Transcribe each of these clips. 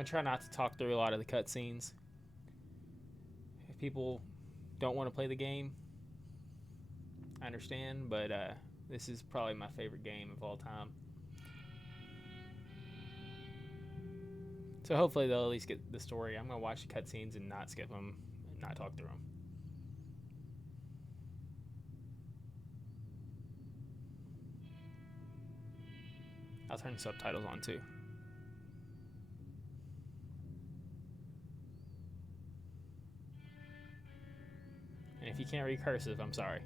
gonna try not to talk through a lot of the cutscenes. If people don't want to play the game, I understand, but this is probably my favorite game of all time. So hopefully they'll at least get the story. I'm gonna watch the cutscenes and not skip them, and not talk through them. I'll turn the subtitles on too. And if you can't read cursive, I'm sorry.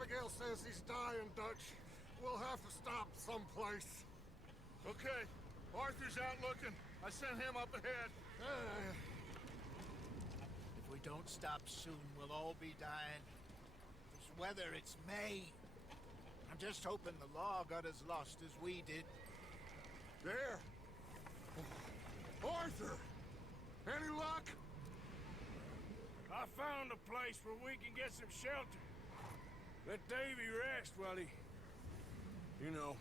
Abigail says he's dying, Dutch. We'll have to stop someplace. Okay. Arthur's out looking. I sent him up ahead. If we don't stop soon, we'll all be dying. This weather, it's May. I'm just hoping the law got as lost as we did. There. Arthur! Any luck? I found a place where we can get some shelter. Let Davy rest while he... You know.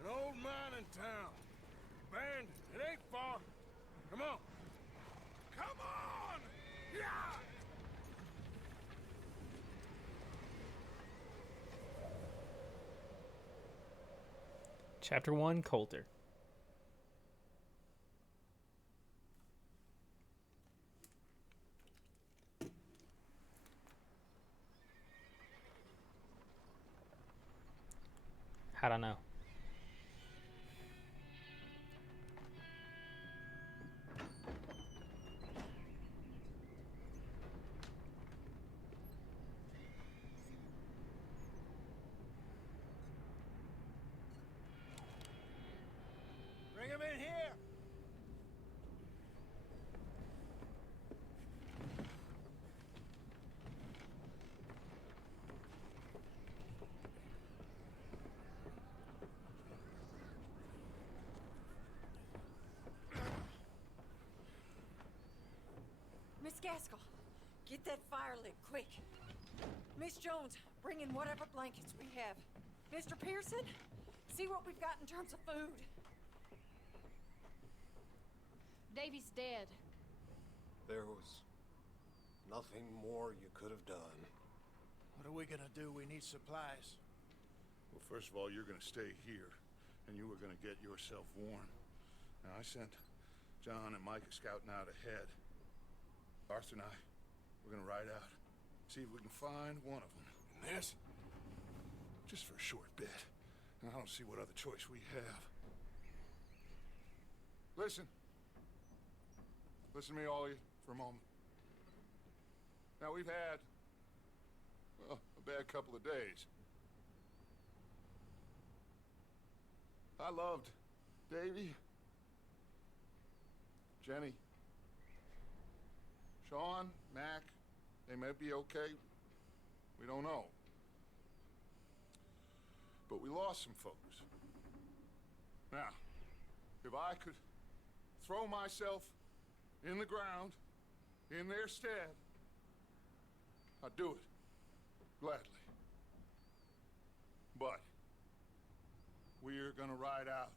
An old mining town. Abandoned. It ain't far. Come on. Come on! Yeah! Chapter 1, Colter. How'd I know? Bring him in here! Miss Gaskell, get that fire lit quick. Miss Jones, bring in whatever blankets we have. Mr. Pearson, see what we've got in terms of food. Davy's dead. There was nothing more you could have done. What are we gonna do? We need supplies. Well, first of all, you're gonna stay here, and you were gonna get yourself warm. Now, I sent John and Micah scouting out ahead. Arthur and I, we're gonna ride out, see if we can find one of them. And this, just for a short bit. And I don't see what other choice we have. Listen. Listen to me, all of you, for a moment. Now, we've had, well, a bad couple of days. I loved Davy, Jenny, Sean, Mac. They may be okay. We don't know. But we lost some folks. Now, if I could throw myself in the ground, in their stead, I'd do it, gladly. But we are gonna ride out,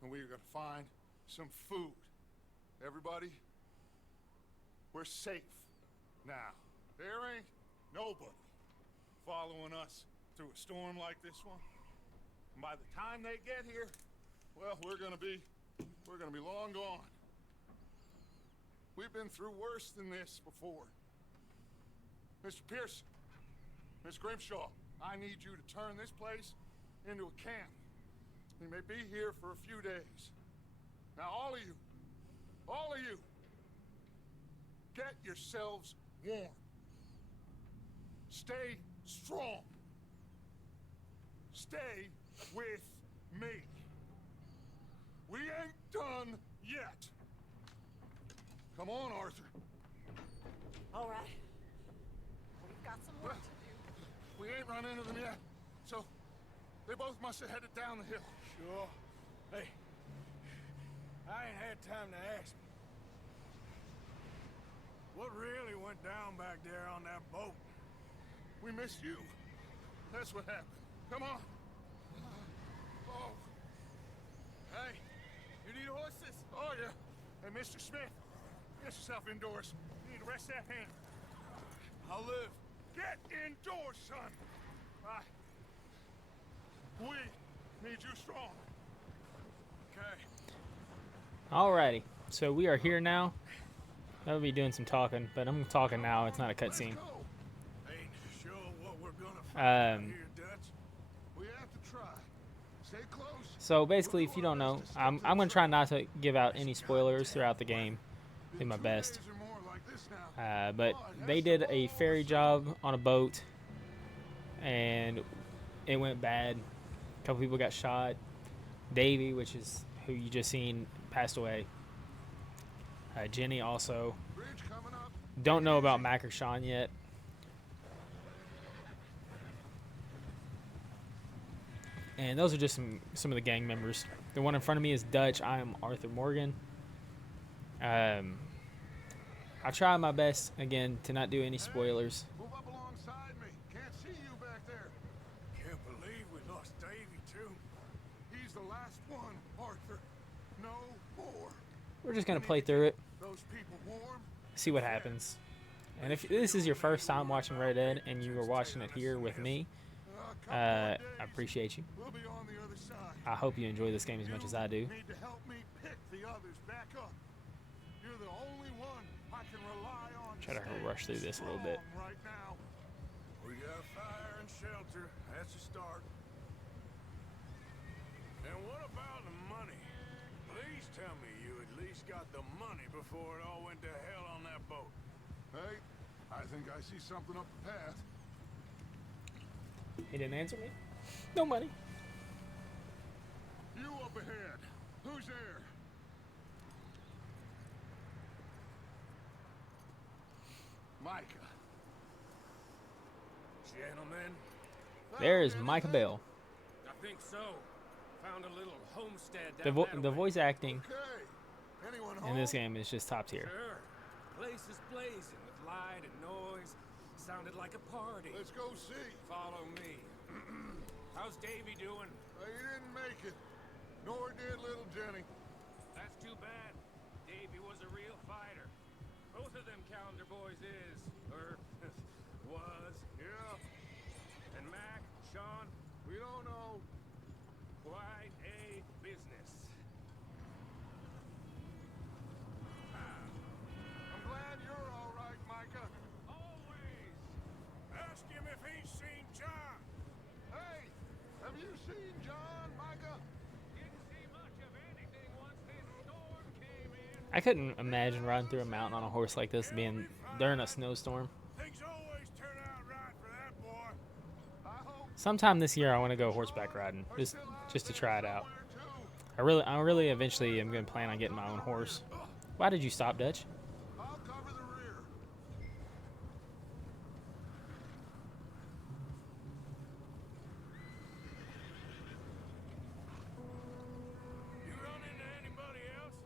and we are gonna find some food. Everybody, we're safe now. There ain't nobody following us through a storm like this one. And by the time they get here, well, we're gonna be long gone. We've been through worse than this before. Mr. Pearson, Miss Grimshaw, I need you to turn this place into a camp. We may be here for a few days. Now, all of you, get yourselves warm. Stay strong. Stay with me. We ain't done yet. Come on, Arthur. All right. We've got some work to do. We ain't run into them yet, so they both must have headed down the hill. Sure. Hey, I ain't had time to ask. What really went down back there on that boat? We missed you. That's what happened. Come on. Oh. Hey, you need horses? Oh, yeah. Hey, Mr. Smith, get yourself indoors. You need to rest that hand. I'll live. Get indoors, son. We need you strong. Okay. Alrighty, so we are here now. I'll be doing some talking, but I'm talking now. It's not a cutscene. Ain't sure what we're gonna find out here, Dutch. We have to try. Stay close. So basically, if you don't know, I'm gonna try not to give out any spoilers throughout the game. Do my best. But they did a ferry job on a boat, and it went bad. A couple people got shot. Davey, which is who you just seen, passed away. Jenny also. Don't know about Mac or Sean yet. And those are just some of the gang members. The one in front of me is Dutch. I am Arthur Morgan. I'll try my best, again, to not do any spoilers. Move up alongside me. Can't see you back there. Can't believe we lost Davy, too. He's the last one, Arthur. No more. We're just going to play through it, Those people warm. see what happens. And if this is your first time watching Red Dead and you are watching it here with me, I appreciate you. We'll be on the other side. I hope you enjoy this game as much as I do. Need to help me pick the others back up. You're the only one I can rely on. Try to rush through this a little bit. Right now. We got fire and shelter. That's a start. And what about the money? Please tell me you at least got the money before it all went to hell on that boat. Hey, I think I see something up the path. He didn't answer me. No money. You up ahead. Who's there? Micah. Gentlemen, There is Micah Bell. I think so. Found a little homestead The, down vo that the way. voice acting Okay. Anyone home? in this game is just top tier. Sure. Place is blazing with light and noise. Sounded like a party. Let's go see. Follow me. How's Davy doing? He didn't make it. Nor did little Jenny. That's too bad. Davy was a real fighter. Both of them calendar boys is, or was. Yeah. And Mac, Sean, We don't know. quite a business. I'm glad you're all right, Micah. Always. ask him if he's seen John. Hey, have you seen John, Micah? Didn't see much of anything once this storm came in. I couldn't imagine riding through a mountain on a horse like this being during a snowstorm. Things always turn out right for that boy. I hope Sometime this year I want to go horseback riding, just to try it out. I really eventually am going to plan on getting my own horse. Why did you stop, Dutch? I'll cover the rear. You run into anybody else?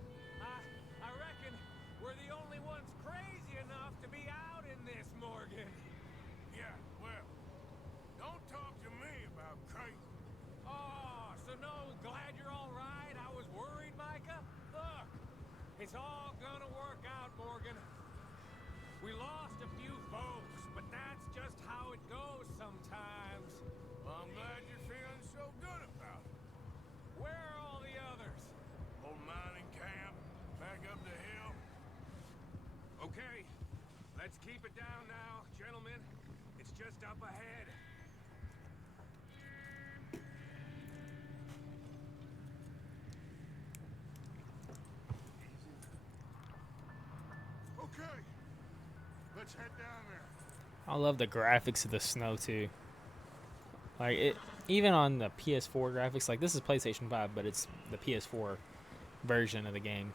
I reckon we're the only ones crazy enough to be out in this, Morgan. Yeah, well, don't talk to me about crazy. Oh, so no, glad you're all right. I was worried, Micah. Look, it's all gonna work out, Morgan. We lost a few folks, but that's just how it goes sometimes. I'm glad you're feeling so good about it. Where are all the others? Old mining camp, back up the hill. Okay, let's keep it down now, gentlemen. It's just up ahead. Let's head down there. I love the graphics of the snow too. Like it, even on the PS4 graphics. Like this is PlayStation 5, but it's the PS4 version of the game.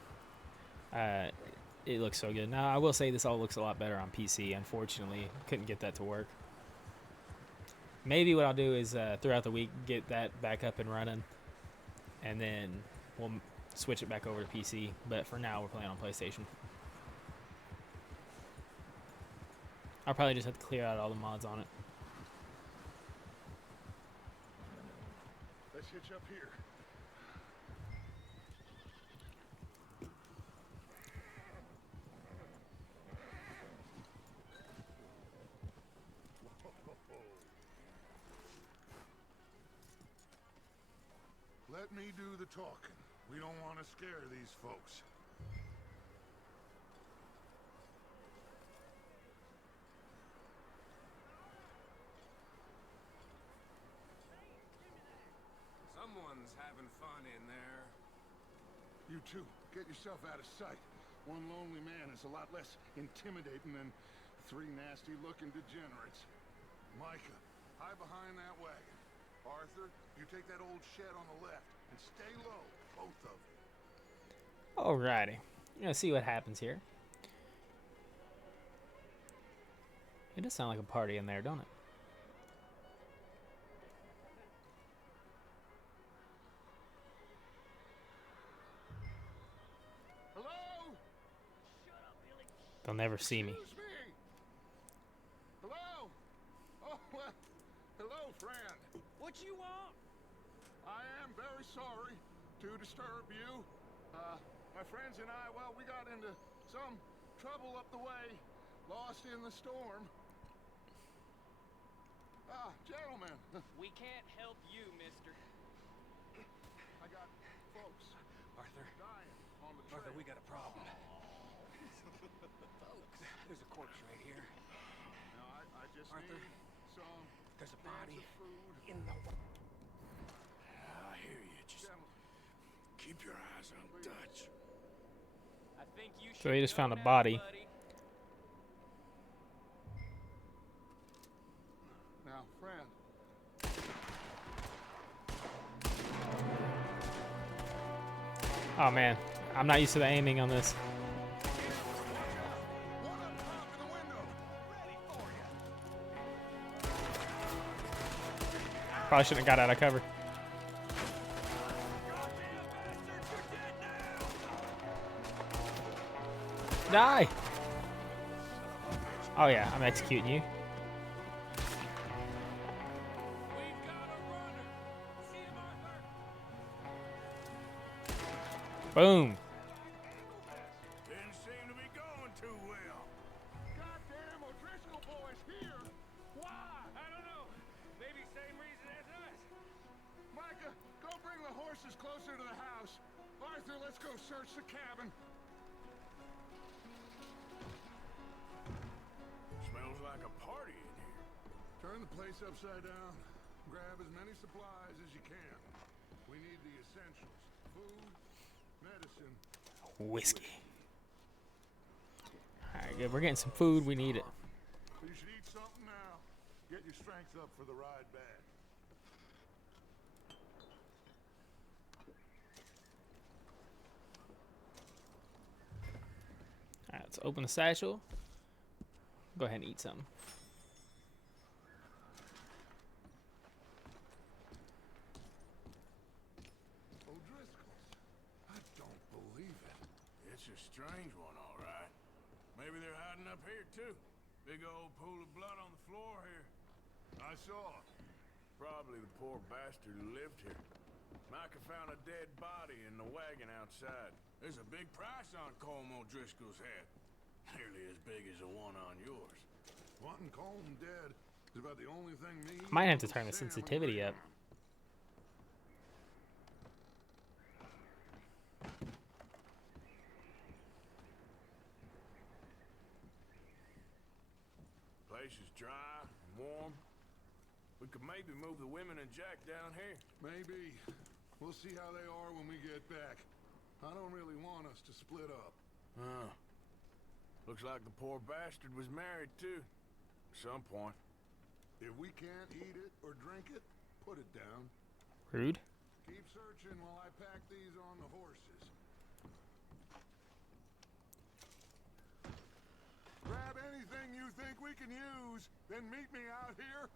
It looks so good. Now I will say this all looks a lot better on PC. Unfortunately, couldn't get that to work. Maybe what I'll do is throughout the week get that back up and running, and then we'll switch it back over to PC. But for now, we're playing on PlayStation. I'll probably just have to clear out all the mods on it. Let's hitch up here. Let me do the talking. We don't want to scare these folks. Someone's having fun in there. You two, get yourself out of sight. One lonely man is a lot less intimidating than three nasty-looking degenerates. Micah, hide behind that wagon. Arthur, you take that old shed on the left and stay low, both of you. Alrighty, let's see what happens here. It does sound like a party in there, don't it? Hello? They'll never see me. Excuse me. Hello? Oh, well, hello, friend. What you want? I am very sorry to disturb you. My friends and I, well, we got into some trouble up the way, lost in the storm. Gentlemen, We can't help you, mister. I got folks Arthur. dying on the trail. Arthur, we got a problem. Folks. There's a corpse right here. Now, I just Arthur, need some There's a cans body of food. in the... I hear you. Just Gentlemen, keep your eyes on Dutch. I think you So they just should found a know now, body. buddy. now, friend. Oh man, I'm not used to the aiming on this. One up top in the window. Ready for you. Probably shouldn't have got out of cover. Die! Oh yeah, I'm executing you. We've got a runner. See him, Arthur? Boom! Didn't seem to be going too well. Goddamn O'Driscoll boys here. Why? I don't know. Maybe same reason as us. Micah, go bring the horses closer to the house. Arthur, let's go search the cabin. Smells like a party in here. Turn the place upside down. Grab as many supplies as you can. We need the essentials. Food, medicine. Whiskey. Alright, good. We're getting some food. We need it. You should eat something now. Get your strength up for the ride back. Alright, let's open the satchel. Go ahead and eat something. O'Driscoll's. I don't believe it. It's a strange one, all right. Maybe they're hiding up here, too. Big old pool of blood on the floor here. I saw. Probably the poor bastard who lived here. Micah found a dead body in the wagon outside. There's a big price on Colm O'Driscoll's head. Nearly as big as the one on yours. Wanting Colm dead is about the only thing me. Might have to turn the Sam sensitivity agree up. on. Place is dry and warm. We could maybe move the women and Jack down here. Maybe. We'll see how they are when we get back. I don't really want us to split up. Oh. Looks like the poor bastard was married, too. At some point. If we can't eat it or drink it, put it down. Rude. Keep searching while I pack these on the horses. Grab anything you think we can use, then meet me out here.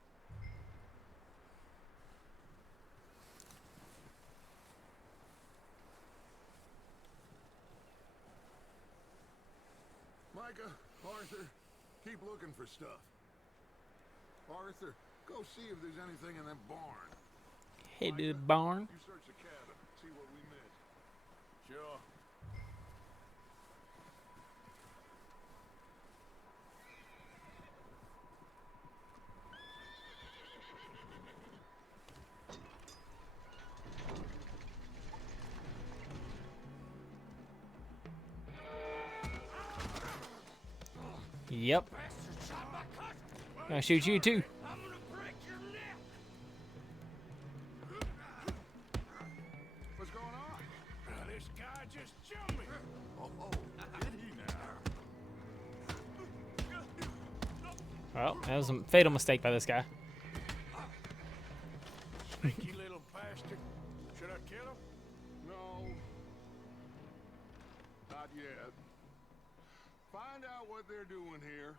Micah, Arthur, keep looking for stuff. Arthur, go see if there's anything in that barn. Hey, Micah, dude, barn. you search the cabin, see what we missed. Sure. Yep. Bastard shot my cousin. Gonna shoot you too. I'm gonna break your neck. What's going on? This guy just jumped me. Oh, did he now? Well, that was a fatal mistake by this guy. Sneaky little bastard. Should I kill him? No. Not yet. Find out what they're doing here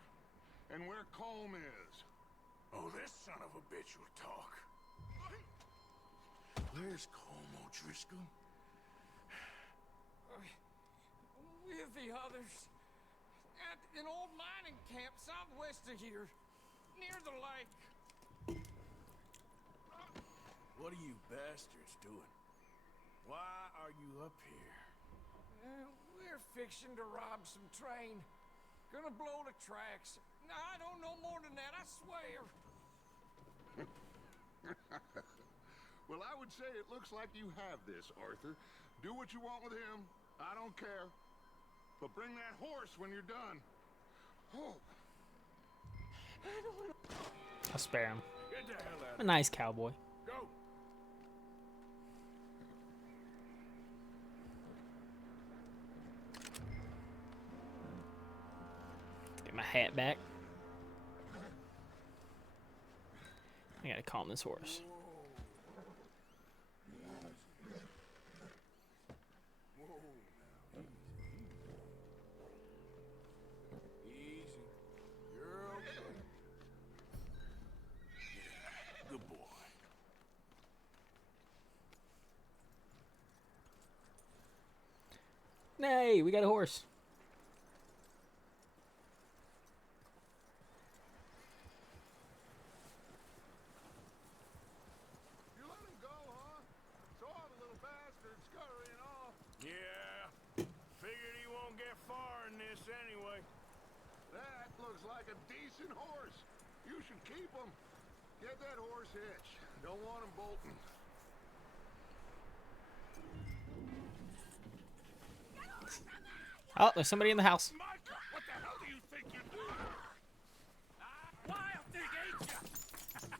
and where Colm is. Oh, this son of a bitch will talk. Where's Colm O'Driscoll? With the others. At an old mining camp southwest of here. Near the lake. What are you bastards doing? Why are you up here? We're fixing to rob some train. Gonna blow the tracks. No, I don't know more than that, I swear. Well, I would say it looks like you have this, Arthur. Do what you want with him. I don't care. But bring that horse when you're done. Oh. I'll spare him. Get the hell out A of nice cowboy. here. Go. Get my hat back. I gotta calm this horse. Easy. You're okay. Yeah, good boy. Nay, we got a horse. You let him go, huh? Saw the little bastard scurrying off. Yeah. Figured he won't get far in this anyway. That looks like a decent horse. You should keep him. Get that horse hitched. Don't want him bolting. Oh, there's somebody in the house. Micah, what the hell do you think you're doing? Wild thing, ain't ya?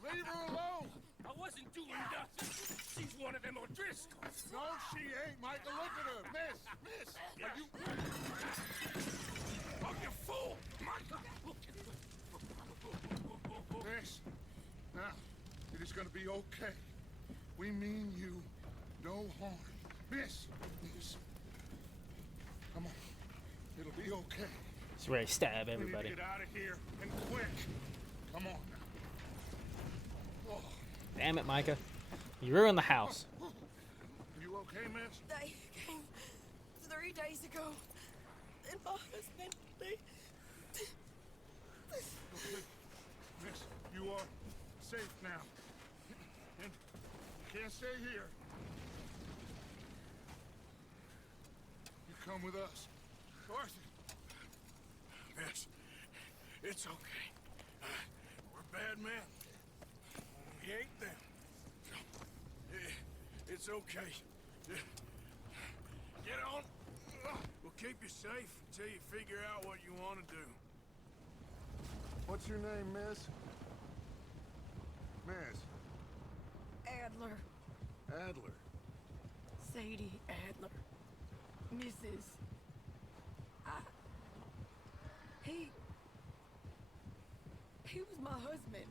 Leave her alone. I wasn't doing nothing. She's one of them O'Driscolls. No, she ain't, Micah. Look at her. Miss. Are you... Oh, you fool! Micah! Miss. Now, it is gonna be okay. We mean you no harm. Miss. Come on. It'll be okay. He's ready to stab We everybody. need to get out of here, and quick. Come on now. Oh, Damn it, Micah. You ruined the house. you okay, miss? They came 3 days ago. And my husband, they... Okay. Miss, you are safe now. And you can't stay here. You come with us. Arthur. Miss, it's okay. We're bad men. We ain't them. It's okay. Get on. We'll keep you safe until you figure out what you want to do. What's your name, miss? Miss. Adler. Adler. Sadie Adler. Mrs. husband.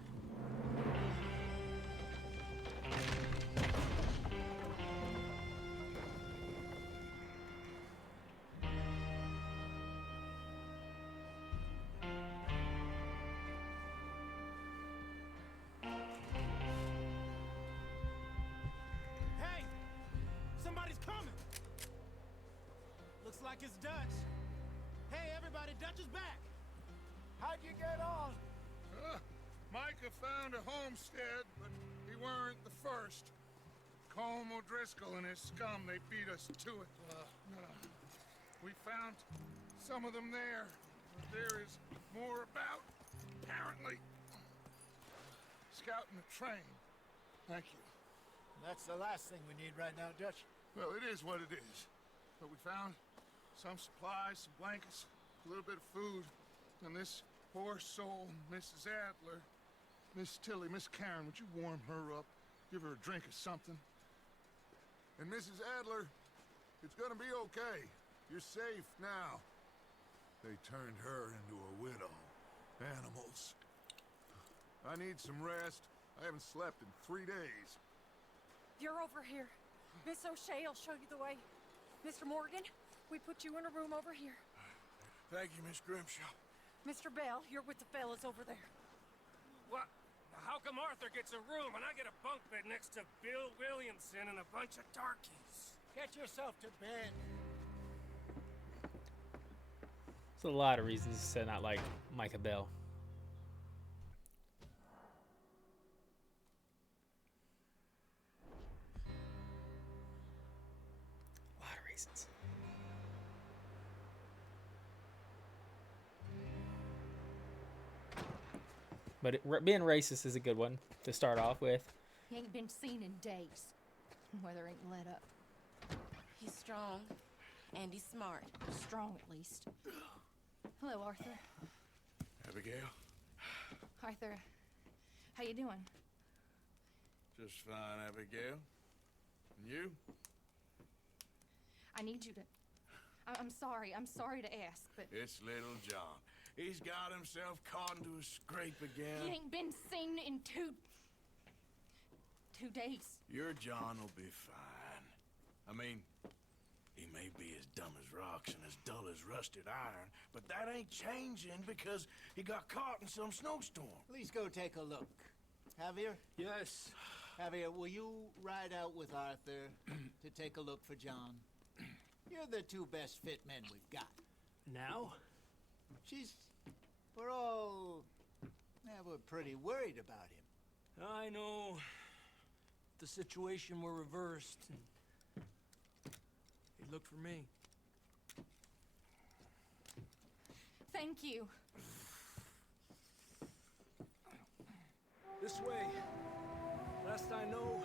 Hey! Somebody's coming! Looks like it's Dutch. Hey, everybody, Dutch is back! How'd you get on? Micah found a homestead, but he weren't the first. Colm O'Driscoll and his scum, they beat us to it. We found some of them there, but there is more about, apparently. Scouting the train. Thank you. That's the last thing we need right now, Dutch. Well, it is what it is. But we found some supplies, some blankets, a little bit of food, and this poor soul, Mrs. Adler, Miss Tilly, Miss Karen, would you warm her up? Give her a drink or something? And Mrs. Adler, it's gonna be okay. You're safe now. They turned her into a widow. Animals. I need some rest. I haven't slept in 3 days. You're over here. Miss O'Shea will show you the way. Mr. Morgan, we put you in a room over here. Thank you, Miss Grimshaw. Mr. Bell, you're with the fellas over there. What? How come Arthur gets a room and I get a bunk bed next to Bill Williamson and a bunch of darkies? Get yourself to bed. There's a lot of reasons to not like Micah Bell. A lot of reasons. But being racist is a good one to start off with. He ain't been seen in days. Weather ain't let up. He's strong, and he's smart. Strong, at least. Hello, Arthur. Abigail? Arthur, how you doing? Just fine, Abigail. And you? I need you to... I'm sorry to ask, but... It's little John. He's got himself caught into a scrape again. He ain't been seen in two days. Your John will be fine. I mean, he may be as dumb as rocks and as dull as rusted iron, but that ain't changing because he got caught in some snowstorm. Please go take a look. Javier? Yes. Javier, will you ride out with Arthur to take a look for John? You're the two best fit men we've got. Now? We're pretty worried about him. I know. The situation were reversed. And he looked for me. Thank you. This way. Last I know,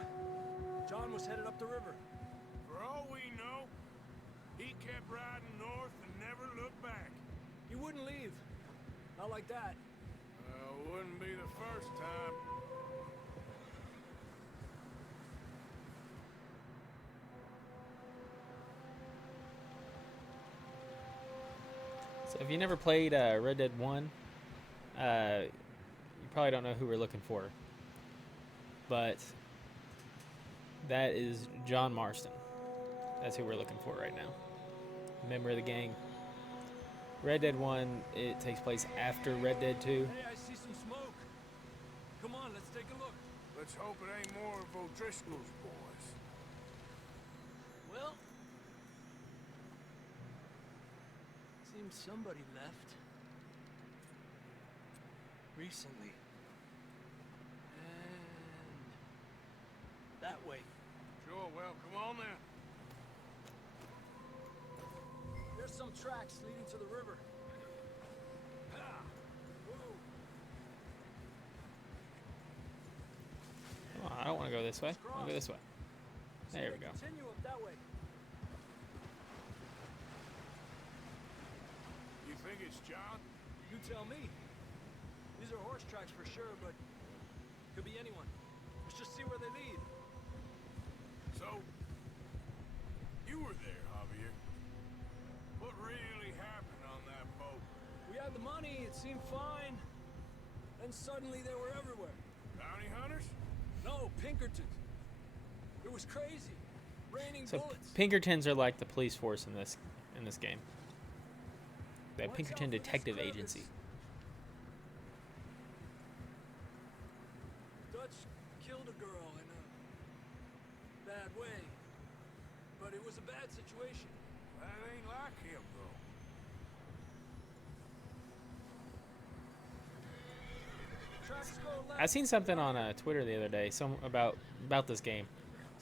John was headed up the river. For all we know, he kept riding north and never looked back. He wouldn't leave. Not like that. Wouldn't be the first time. So if you never played Red Dead 1, you probably don't know who we're looking for. But that is John Marston. That's who we're looking for right now. Member of the gang. Red Dead 1, it takes place after Red Dead 2. Hey, I see some smoke. Come on, let's take a look. Let's hope it ain't more of O'Driscoll's boys. Well, seems somebody left. Recently. And that way. Sure, well, come on then. There's some tracks leading to the river. Come on, I don't want to go this way. I want to go this way. There we go. Continue up that way. You think it's John? You tell me. These are horse tracks for sure, but could be anyone. Let's just see where they lead. So, you were there, Javier. What really happened on that boat? We had the money, it seemed fine. Then suddenly they were everywhere. Bounty hunters? No, Pinkertons. It was crazy. Raining So bullets. Pinkertons are like the police force in this game. The Watch Pinkerton out for this Detective crevice. Agency. Dutch killed a girl in a bad way. But it was a bad situation. That ain't like him, though. Tracks go left. I seen something on Twitter the other day, about this game.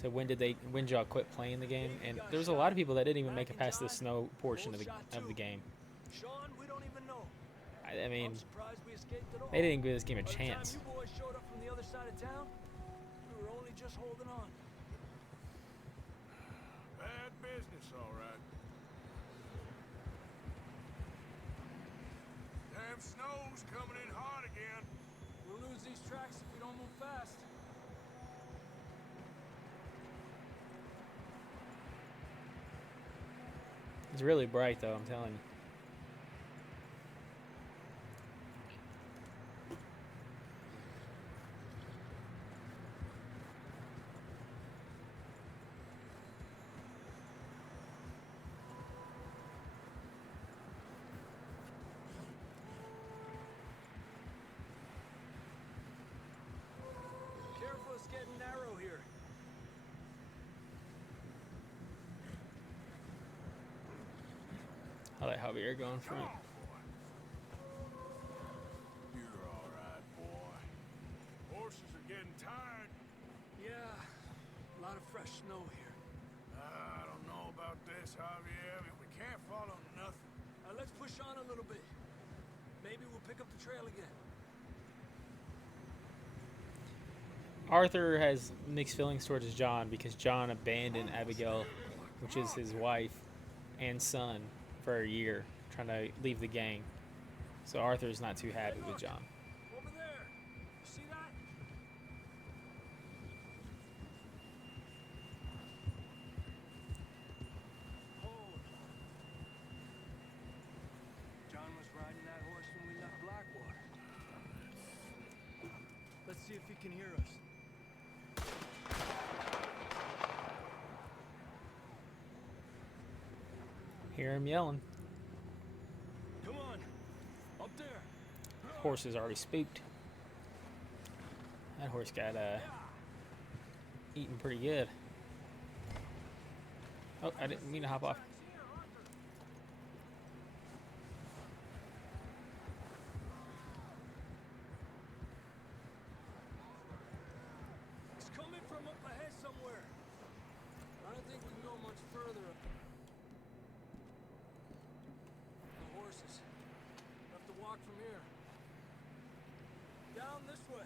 So when did y'all quit playing the game? And there was a lot of people that didn't even make it past the snow portion of the game. Sean, we don't even know. I mean, I'm surprised we escaped at all. they didn't give this game a By the chance. time you boys showed up from the other side of town, we were only just holding on. Bad business, all right. Damn snow's coming in hard again. We'll lose these tracks if we don't move fast. It's really bright though, I'm telling you. Careful, it's getting narrow here. I like Javier going for it. You're all right, boy. Horses are getting tired. Yeah, a lot of fresh snow here. I don't know about this, Javier. I mean, we can't follow nothing. Let's push on a little bit. Maybe we'll pick up the trail again. Arthur has mixed feelings towards John because John abandoned Abigail, which is his wife and son, for a year, trying to leave the gang. So Arthur's not too happy with John. Over there. You see that? Hold. John was riding that horse when we left Blackwater. Let's see if he can hear us. Hear him yelling. Come on. Up there. Horse is already spooked. That horse got eating pretty good. Oh, I didn't mean to hop off. It's coming from up ahead somewhere. I don't think we can go much further up. The horses. We'll have to walk from here. Down this way.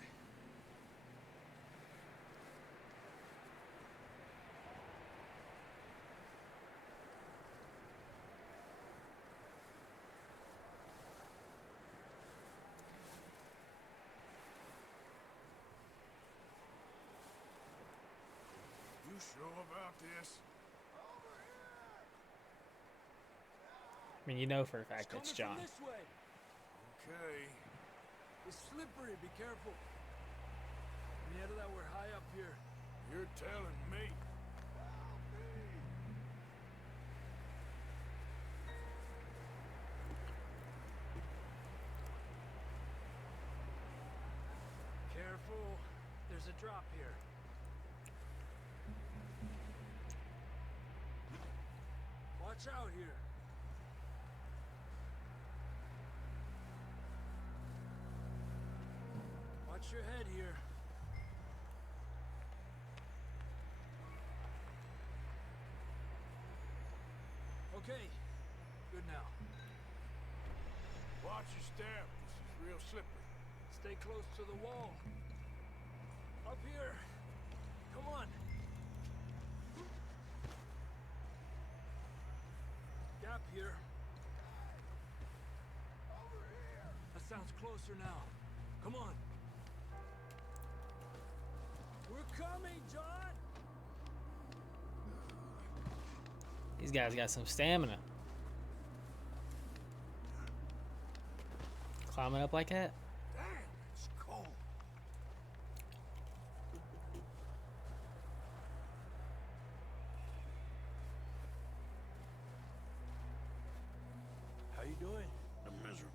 You sure about this? I mean, you know for a fact It's it's coming John. from this way. Okay. It's slippery. Be careful. Near that we're high up here. You're telling me. Careful. There's a drop here. Watch out here. Watch your head here. Okay. Good now. Watch your step. This is real slippery. Stay close to the wall. Up here. Come on. Gap here. That sounds closer now. Come on. We're coming, John! These guys got some stamina. Climbing up like that? Damn, it's you doing? I'm miserable.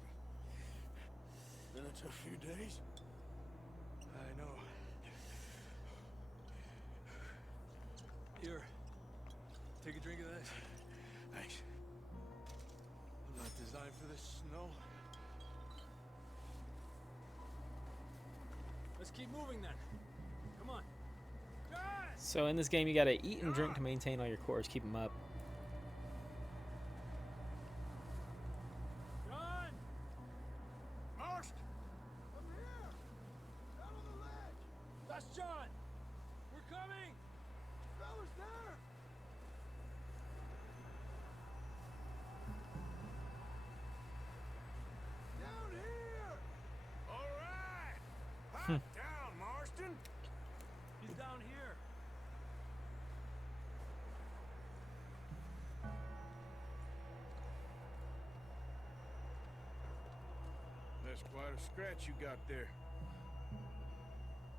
Been a tough few days. I know. Here, take a drink of this. Thanks. I'm not designed for this snow. Let's keep moving then. Come on. So in this game, you gotta eat and drink to maintain all your cores, keep them up. John! Marston! Come here! Down on the ledge! That's John! We're coming! Fella's there! Down here! All right! Pipe down, Marston! He's down here. That's quite a scratch you got there.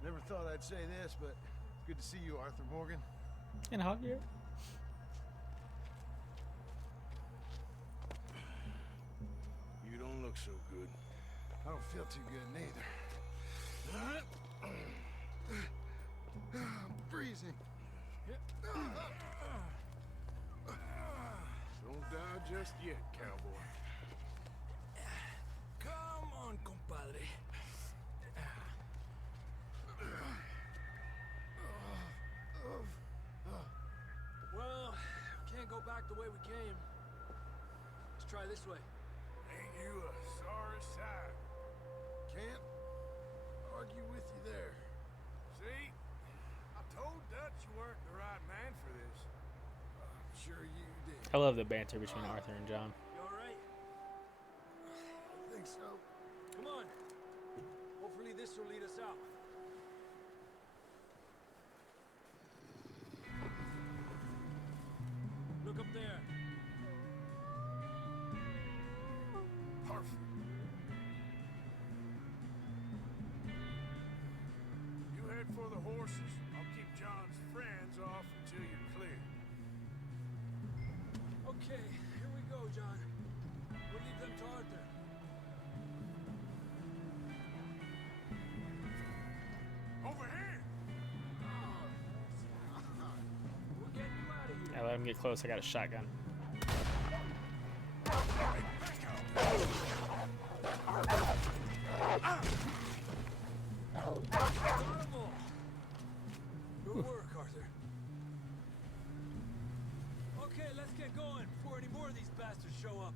Never thought I'd say this, but it's good to see you, Arthur Morgan. And Javier. You don't look so good. I don't feel too good neither. I'm freezing. Don't die just yet, cowboy. Come on, compadre. Well, can't go back the way we came. Let's try this way. Ain't you a sorry sight? Can't argue with you there. See? I told Dutch you weren't the right man for this. I'm sure you did. I love the banter between Arthur and John. You alright? I think so. Come on. Hopefully this will lead us out. Look up there. Perfect. You head for the horses. I'll keep John's friends off until you're clear. Okay, here we go, John. We'll leave them to Arthur. Over here! We're getting you out of here. I let him get close. I got a shotgun. Carnival. Good work, Arthur. Okay, let's get going before any more of these bastards show up.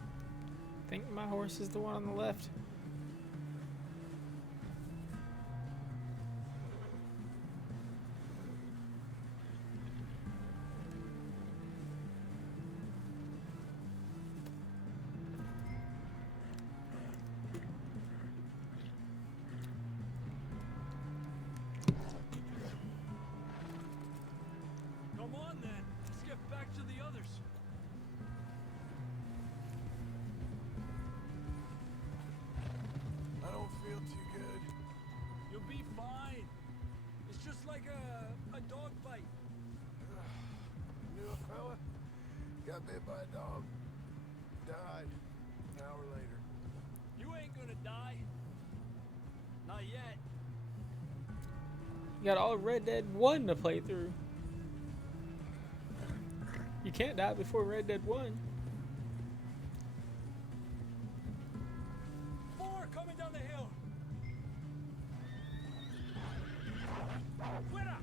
I think my horse is the one on the left. Come on, then. Let's get back to the others. I don't feel too good. You'll be fine. It's just like a dog bite. Knew a fella, got bit by a dog, died an hour later. You ain't gonna die. Not yet. You got all Red Dead 1 to play through. You can't die before Red Dead 1. 4 coming down the hill. Fuera!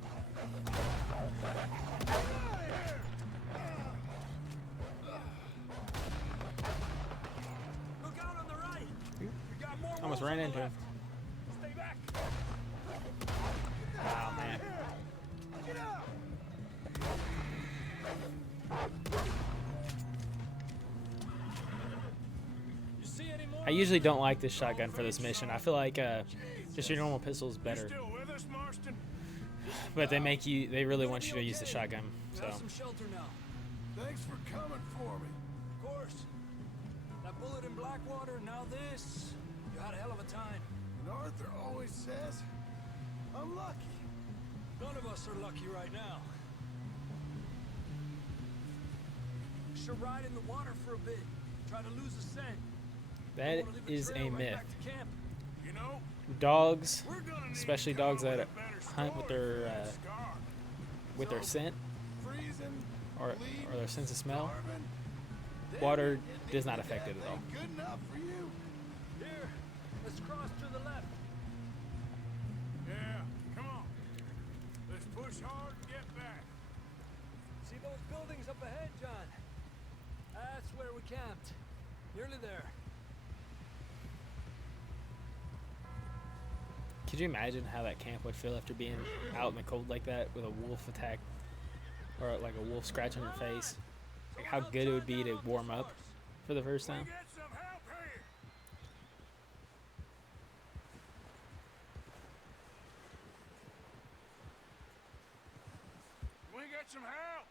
Look out on the right. You got more Almost wolves ran on the into him. left. Stay back. Oh, man. Get out. You see any more? I usually don't like this shotgun for this mission. I feel like just your normal pistol is better. Still with us, Marston? But they really want you to use the shotgun. So Got some shelter now. Thanks for coming for me. Of course. That bullet in Blackwater, now this. You had a hell of a time. And Arthur always says, I'm lucky. None of us are lucky right now. Should ride in the water for a bit. try to lose a scent. That is a myth. Back to camp. You know, Dogs, we're gonna need especially to come dogs up with that a better hunt with story for their that scar. scent Freezing, or their sense of smell, starving. water does not affect it at all. Good enough for you. Here, let's cross to the left. Yeah, come on. Let's push hard and get back. See those buildings up ahead, John? That's where we camped. Nearly there. Could you imagine how that camp would feel after being out in the cold like that with a wolf attack or like a wolf scratching your face? Like how good it would be to warm up for the first time. Get some help here. We get some help.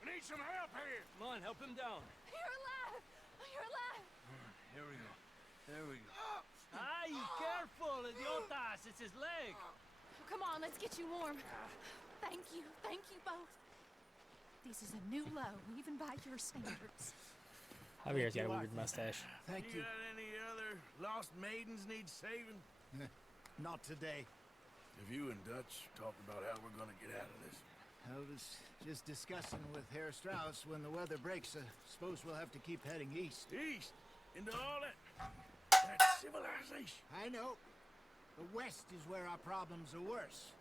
We need some help here. Come on, help him down. You're alive! You're alive! Here we go. There we go. Ay, careful, idiotas! It's his leg. Come on, let's get you warm. Thank you both. This is a new low, even by your standards. Javier's got a weird mustache. Thank You you. got any other lost maidens need saving? Not today. Have you and Dutch talked about how we're gonna get out of this? I was just discussing with Herr Strauss when the weather breaks. Suppose we'll have to keep heading east. East? Into all that civilization. I know. The west is where our problems are worse.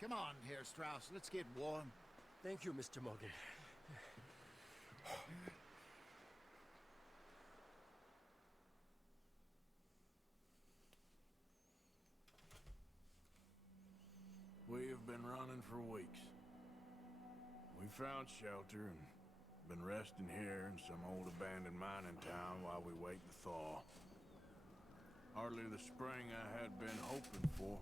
Come on, Herr Strauss. Let's get warm. Thank you, Mr. Morgan. We have been running for weeks. We found shelter and been resting here in some old abandoned mining town while we wait the thaw. Hardly the spring I had been hoping for.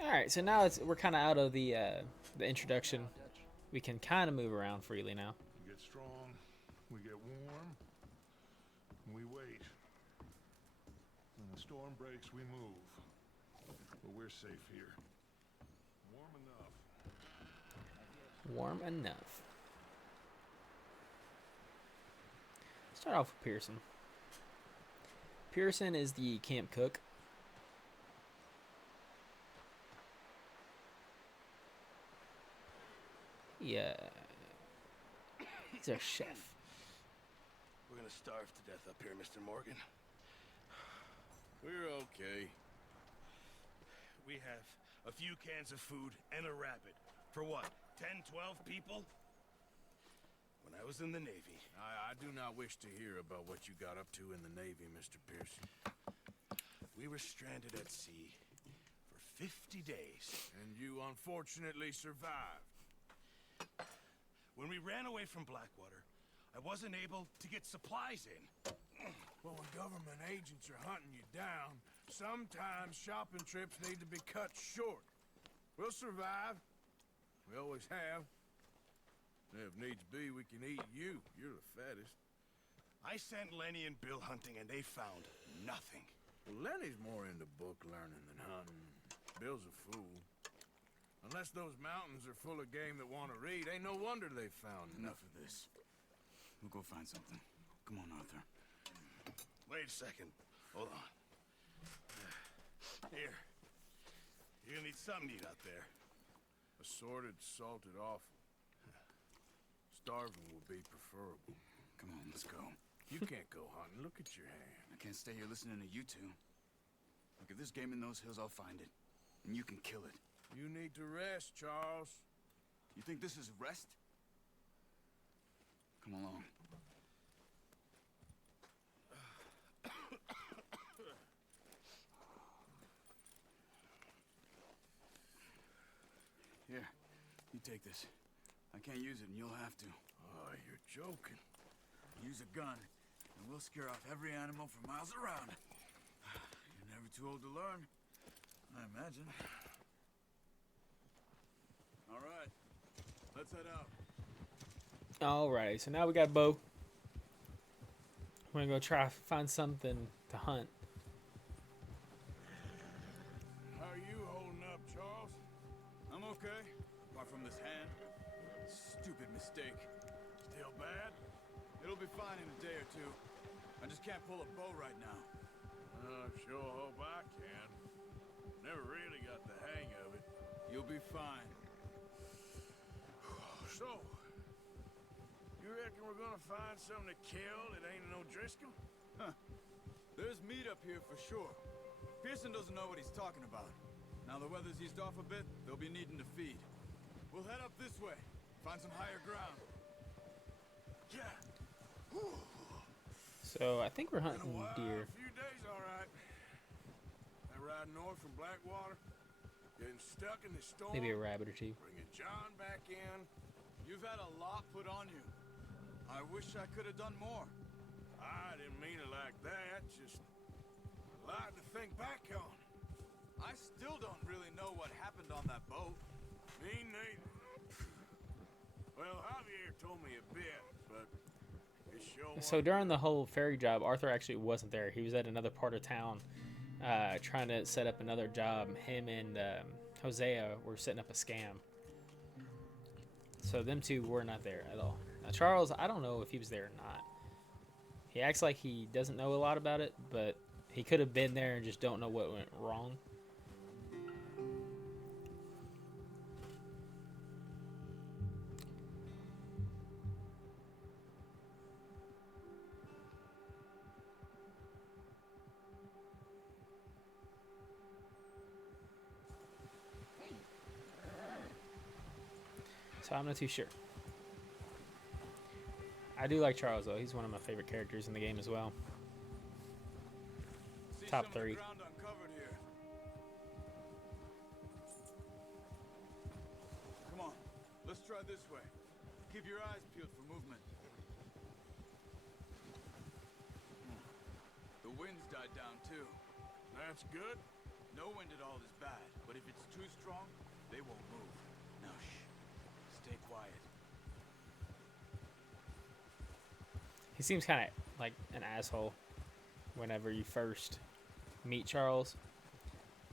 All right, so now we're kind of out of the introduction. We can kind of move around freely now. We get strong, we get warm, and we wait. When the storm breaks, we move. But we're safe here. Warm enough. Warm enough. Start off with Pearson. Pearson is the camp cook. Yeah. He's our chef. We're gonna starve to death up here, Mr. Morgan. We're okay. We have a few cans of food and a rabbit. For what, 10, 12 people? When I was in the Navy... I do not wish to hear about what you got up to in the Navy, Mr. Pearson. We were stranded at sea for 50 days. And you unfortunately survived. When we ran away from Blackwater, I wasn't able to get supplies in. Well, when government agents are hunting you down, sometimes shopping trips need to be cut short. We'll survive. We always have. If needs be, we can eat you. You're the fattest. I sent Lenny and Bill hunting, and they found nothing. Well, Lenny's more into book learning than hunting. Bill's a fool. Unless those mountains are full of game that want to read, ain't no wonder they found Enough nothing. of this. We'll go find something. Come on, Arthur. Wait a second. Hold on. Here. You're gonna need something to eat out there. Assorted, salted offal. Starving would be preferable. Come on, let's go. You can't go hunting. Look at your hand. I can't stay here listening to you two. Look, if there's game in those hills, I'll find it. And you can kill it. You need to rest, Charles. You think this is rest? Come along. Here, you take this. I can't use it, and you'll have to. Oh, you're joking. Use a gun, and we'll scare off every animal for miles around. You're never too old to learn, I imagine. All right, let's head out. Alright, so now we got Bo. We're gonna go try find something to hunt. How are you holding up, Charles? I'm okay, apart from this hand. Stupid mistake. Still bad? It'll be fine in a day or two. I just can't pull a bow right now. I sure hope I can. Never really got the hang of it. You'll be fine. So, you reckon we're gonna find something to kill that ain't no Driscoll? Huh. There's meat up here for sure. Pearson doesn't know what he's talking about. Now the weather's eased off a bit, they'll be needing to feed. We'll head up this way, find some higher ground. Yeah. So I think we're Been hunting a while, deer. a few days, all right. That ride north from Blackwater, getting stuck in the storm. Maybe a rabbit or two. Bringing John back in. You've had a lot put on you. I wish I could have done more. I didn't mean it like that. Just a lot to think back on. I still don't really know what happened on that boat. Me neither. Well, Javier told me a bit, but it sure So during the whole ferry job, Arthur actually wasn't there. He was at another part of town trying to set up another job. Him and Hosea were setting up a scam. So them two were not there at all. Now Charles, I don't know if he was there or not. He acts like he doesn't know a lot about it, but he could have been there and just don't know what went wrong. So I'm not too sure. I do like Charles though. He's one of my favorite characters in the game as well. See Top some of the 3. ground uncovered here. Come on, let's try this way. Keep your eyes peeled for movement. The wind's died down too. That's good. No wind at all is bad, but if it's too strong, they won't move. Now shh. Stay quiet. He seems kind of like an asshole whenever you first meet Charles,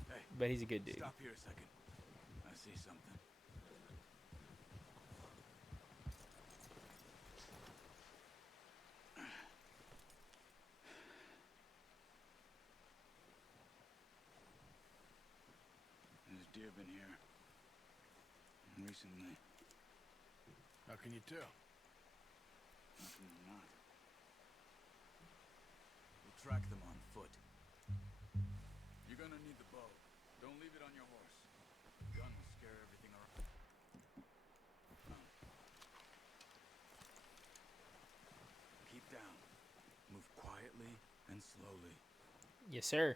Hey, but he's a good dude. stop here a second. I see something. There's deer been here recently. How can you tell? How can you not? We'll track them on foot. You're gonna need the bow. Don't leave it on your horse. The gun will scare everything around. Keep down. Move quietly and slowly. Yes, sir.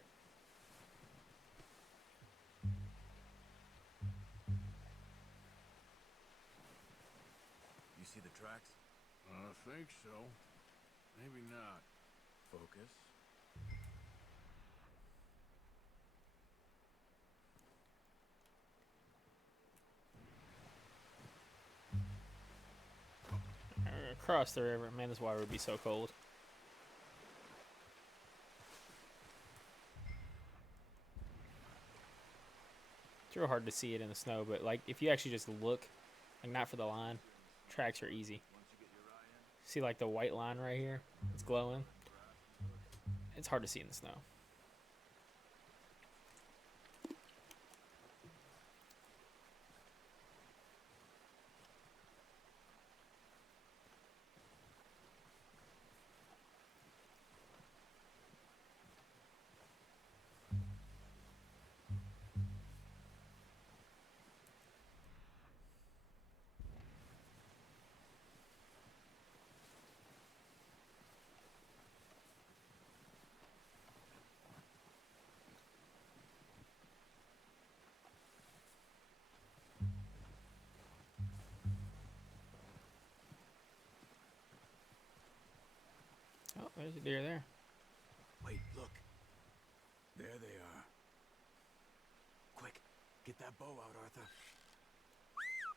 You see the tracks? I think so. Maybe not. Focus. Across the river. Man, this water would be so cold. It's real hard to see it in the snow, but like if you actually just look, like not for the line, tracks are easy. See like the white line right here? It's glowing. It's hard to see in the snow. Oh, there's a deer there. Wait, look. There they are. Quick, get that bow out, Arthur.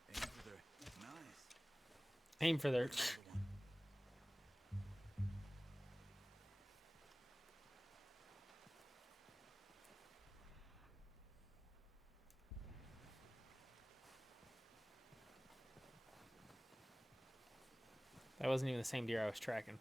Aim for their... Nice. Aim for their... Another one. That wasn't even the same deer I was tracking.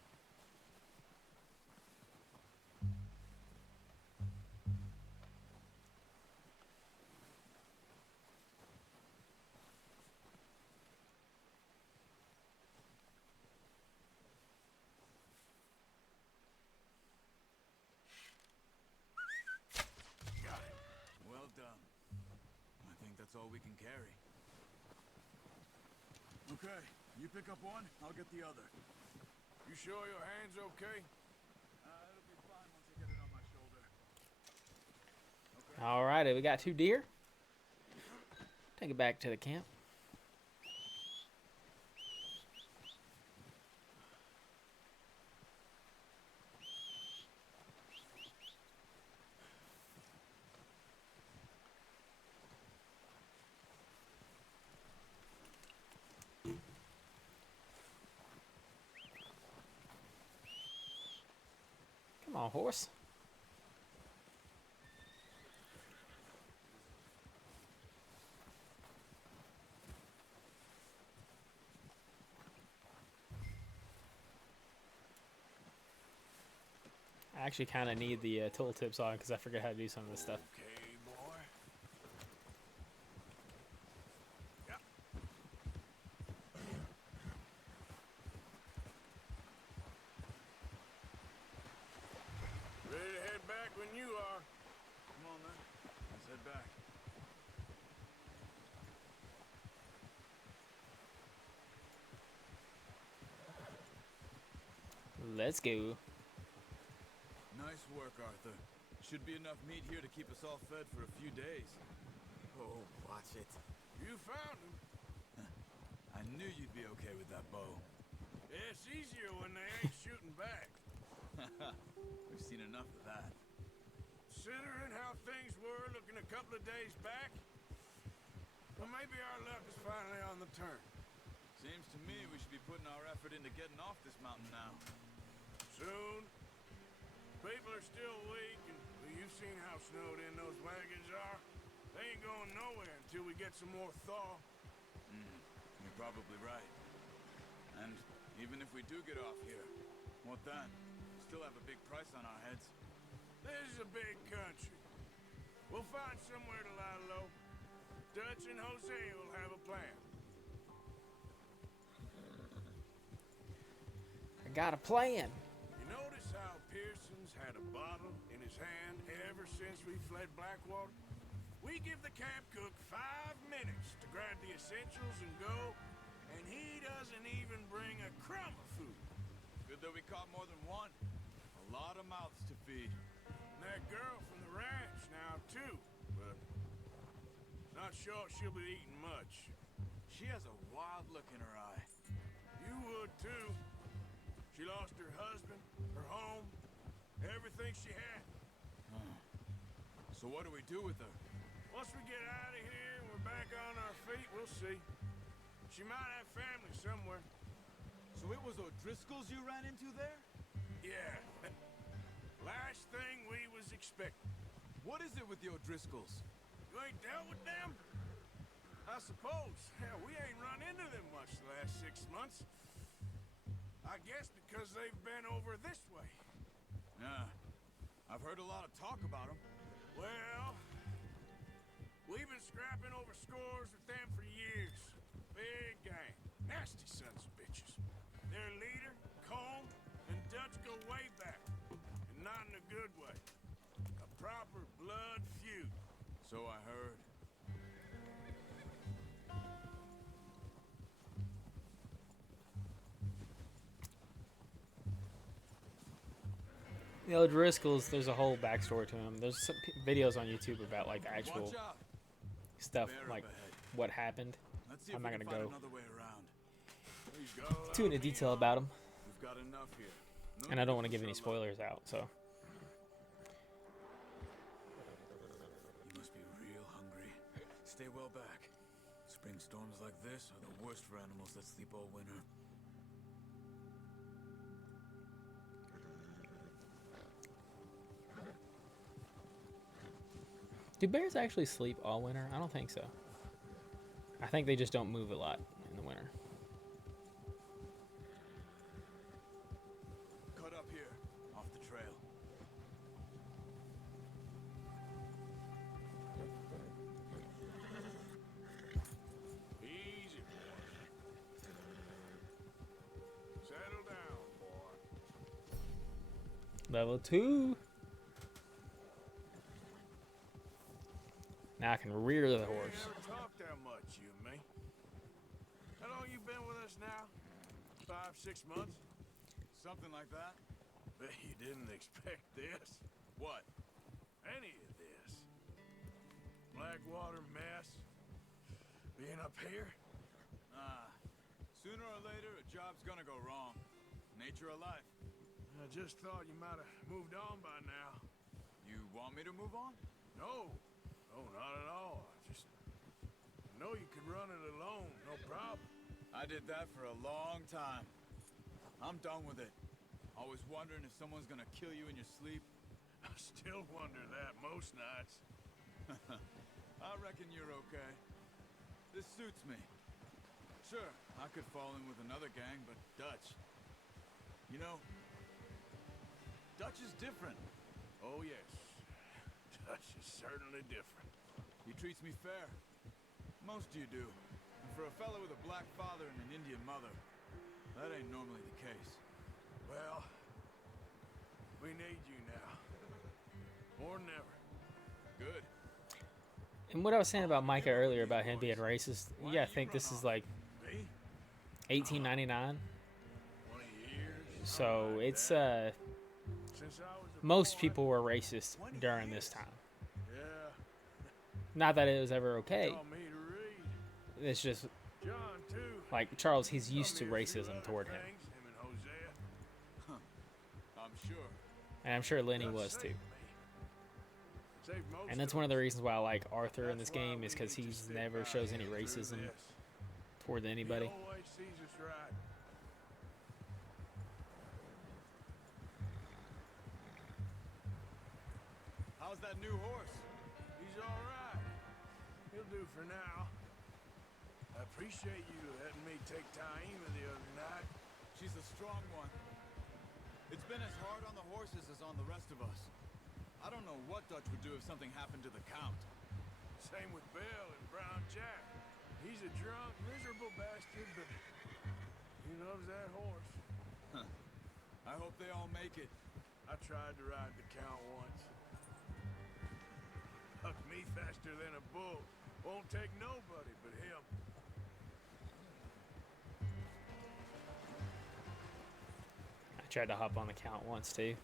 Got it. Well done. I think that's all we can carry. Okay, you pick up one, I'll get the other. You sure your hand's okay? It'll be fine once I get it on my shoulder. Okay. Alrighty, we got 2 deer. Take it back to the camp. Come on, horse. I actually kind of need the tooltips on because I forget how to do some of this stuff. Okay, boy. Yep. Ready to head back when you are. Come on, then. Let's head back. Let's go. Nice work, Arthur. Should be enough meat here to keep us all fed for a few days. Oh, watch it. You found him. I knew you'd be okay with that bow. It's easier when they ain't shooting back. We've seen enough of that. Considering how things were looking a couple of days back, well, maybe our luck is finally on the turn. Seems to me we should be putting our effort into getting off this mountain now. Soon. People are still weak, and well, you've seen how snowed in those wagons are. They ain't going nowhere until we get some more thaw. You're probably right. And even if we do get off here, what then? We still have a big price on our heads. This is a big country. We'll find somewhere to lie low. Dutch and Jose will have a plan. I got a plan. You notice how Pearson's had a bottle in his hand ever since we fled Blackwater? We give the camp cook 5 minutes to grab the essentials and go, and he doesn't even bring a crumb of food. Good that we caught more than one. A lot of mouths to feed. And that girl from the ranch now, too, but not sure she'll be eating much. She has a wild look in her eye. You would, too. She lost her husband, her home, everything she had. So what do we do with her? Once we get out of here and we're back on our feet, we'll see. She might have family somewhere. So it was O'Driscoll's you ran into there? Yeah. Last thing we was expecting. What is it with the O'Driscolls? You ain't dealt with them? I suppose. Hell, we ain't run into them much the last 6 months. I guess because they've been over this way. Yeah. I've heard a lot of talk about them. Well, we've been scrapping over scores with them for years. Big gang. Nasty sons of bitches. Their leader, Combe, and Dutch go way back. And not in a good way. A proper blood feud. So I heard. The O'Driscolls, there's a whole backstory to them. There's some videos on YouTube about like actual Watch out. stuff, Bear like up ahead. what happened. Let's see I'm if not we can gonna find go another way around. There you go. too into detail about them, We've got enough here. No and I need don't want to push give any our luck. spoilers out. So You must be real hungry. Stay well back. Spring storms like this are the worst for animals that sleep all winter. do bears actually sleep all winter? I don't think so. I think they just don't move a lot in the winter. Level 2. Now I can rear the We horse. ain't never talked that much, you and me. How long you been with us now? 5, 6 months? Something like that. Bet you didn't expect this. What? Any of this. Blackwater mess. Being up here. Sooner or later, a job's gonna go wrong. Nature of life. I just thought you might have moved on by now. You want me to move on? No. No, not at all. I know you could run it alone, no problem. I did that for a long time. I'm done with it. Always wondering if someone's gonna kill you in your sleep. I still wonder that most nights. I reckon you're okay. This suits me. Sure, I could fall in with another gang, but Dutch... You know, Dutch is different. Oh, yes. Dutch is certainly different. He treats me fair. Most of you do. And for a fellow with a black father and an Indian mother, that ain't normally the case. Well, we need you now. More than ever. Good. And what I was saying about Micah earlier about him being racist, you gotta think this is like Me? 1899. 20 years? So it's Since I was a most boy. people were racist during this time. Yeah. Not that it was ever okay. Taught me to read. It's just John, too. like Charles, he's used to Taught me a few racism other toward him, things, him and Hosea. I'm sure. and I'm sure Lenny Dutch was saved too. me. Saved most And that's of one of the us. reasons why I like Arthur in this That's why game we is because need to he's stick never our shows any hand through racism this. toward anybody. He always sees us right. How's that new horse? He's all right. He'll do for now. I appreciate you letting me take Taima the other night. She's a strong one. It's been as hard on the horses as on the rest of us. I don't know what Dutch would do if something happened to the Count. Same with Bill and Brown Jack. He's a drunk, miserable bastard, but he loves that horse. I hope they all make it. I tried to ride the Count once. Hucked me faster than a bull. Won't take nobody but him. I tried to hop on the Count once too,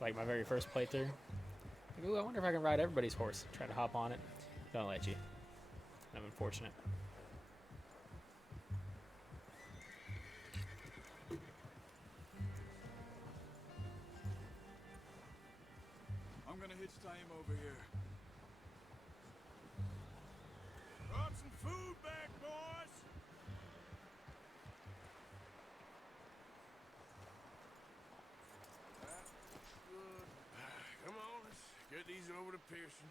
like my very first playthrough. Like, ooh, I wonder if I can ride everybody's horse. Try to hop on it, don't let you. I'm unfortunate. I'm gonna hitch Taima over here. Brought some food back, boys! That's good. Come on, let's get these over to Pearson.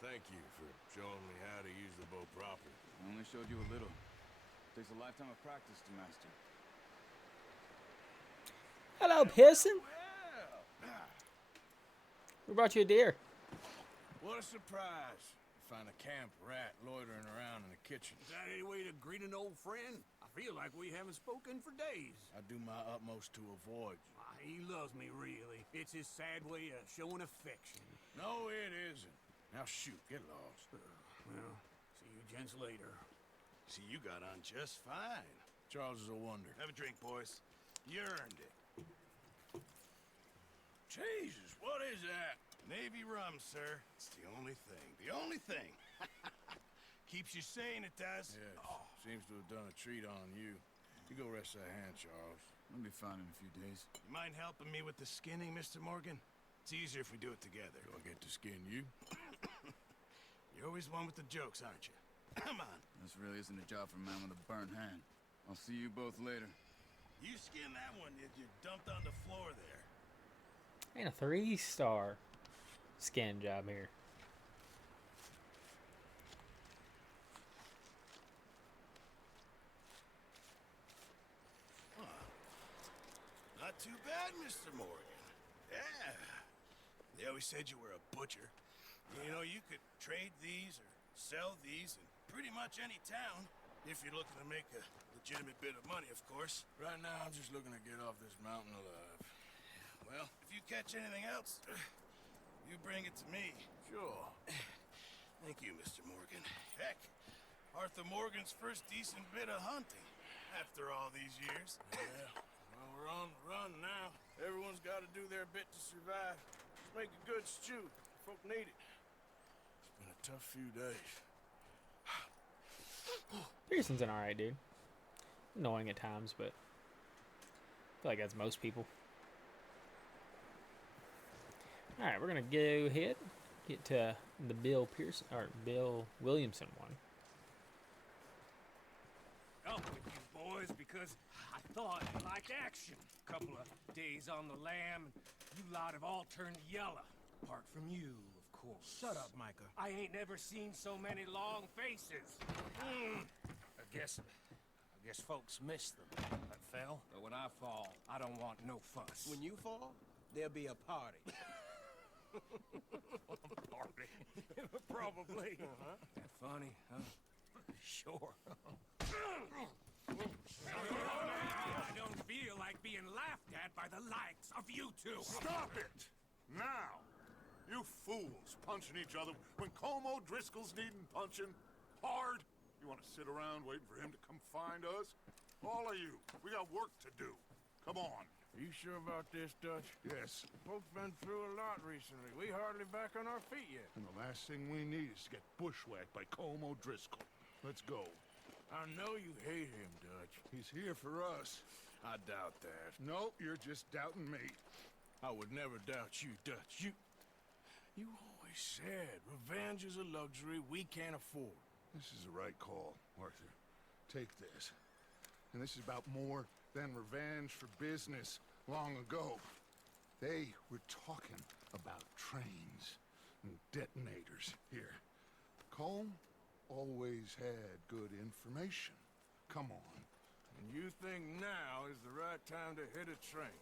Thank you for showing me how to use the bow properly. I only showed you a little. Takes a lifetime of practice to master. Hello, Pearson. Well, We brought you a deer. what a surprise. Find a camp rat loitering around in the kitchen. Is that any way to greet an old friend? I feel like we haven't spoken for days. I do my utmost to avoid you. He loves me, really. It's his sad way of showing affection. No, it isn't. Now shoot, get lost. Well, see you gents later. See, you got on just fine. Charles is a wonder. Have a drink, boys. You earned it. Jesus, what is that? Navy rum, sir. It's the only thing. The only thing. Keeps you sane, it does. Yes, seems to have done a treat on you. You go rest that hand, Charles. I'll be fine in a few days. You mind helping me with the skinning, Mr. Morgan? It's easier if we do it together. Do I get to skin you? You're always one with the jokes, aren't you? Come on. This really isn't a job for a man with a burnt hand. I'll see you both later. You skin that one that you dumped on the floor there. And a 3-star skin job here. Not too bad, Mr. Morgan. Yeah. They always said you were a butcher. You know, you could trade these or sell these in pretty much any town. If you're looking to make a legitimate bit of money, of course. Right now, I'm just looking to get off this mountain alive. Well, if you catch anything else, you bring it to me. Sure. Thank you, Mr. Morgan. Heck, Arthur Morgan's first decent bit of hunting after all these years. Yeah, well, we're on the run now. Everyone's got to do their bit to survive. Just make a good stew. Folk need it. It's been a tough few days. Pearson's an alright dude. Annoying at times, but I feel like that's most people. Alright, we're gonna go ahead, get to the Bill Williamson one. Up with you boys because I thought you liked action. Couple of days on the lam, you lot have all turned yellow. Apart from you, of course. Shut up, Micah. I ain't never seen so many long faces. I guess folks miss them. I fell, but when I fall, I don't want no fuss. When you fall, there'll be a party. Party. Probably. That funny, huh? Sure. I don't feel like being laughed at by the likes of you two. Stop it! Now! You fools punching each other when Como Driscoll's needing punching hard. You want to sit around waiting for him to come find us? All of you, we got work to do. Come on. Are you sure about this, Dutch? Yes. Folks been through a lot recently. We hardly back on our feet yet. And the last thing we need is to get bushwhacked by Como Driscoll. Let's go. I know you hate him, Dutch. He's here for us. I doubt that. No, you're just doubting me. I would never doubt you, Dutch. You always said revenge is a luxury we can't afford. This is the right call, Arthur. Take this. And this is about more than revenge for business long ago. They were talking about trains and detonators here. Colm always had good information. Come on. And you think now is the right time to hit a train?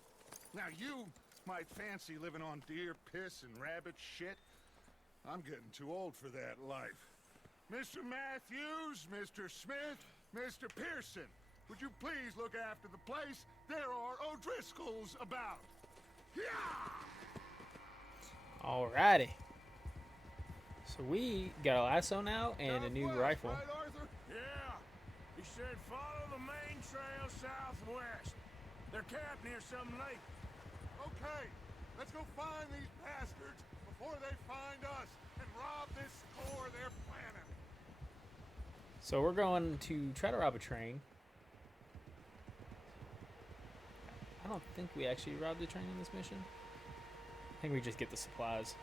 Now you might fancy living on deer piss and rabbit shit. I'm getting too old for that life. Mr. Matthews, Mr. Smith, Mr. Pearson, would you please look after the place? There are O'Driscolls about. Yeah! Alrighty. So we got a lasso now and a new rifle. Right, Arthur? Yeah. He said follow the main trail southwest. They're camped near some lake. Okay, let's go find these bastards before they find us and rob this store they're planning. So we're going to try to rob a train. I don't think we actually robbed the train in this mission. I think we just get the supplies.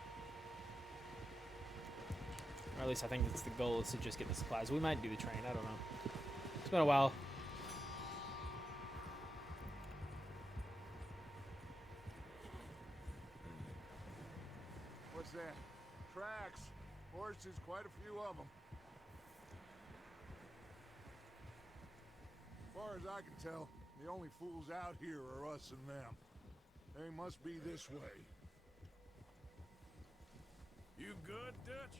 Or at least I think that's the goal, is to just get the supplies. We might do the train, I don't know. It's been a while. What's that? Tracks. Horses, quite a few of them. As far as I can tell, the only fools out here are us and them. They must be this way. You good, Dutch?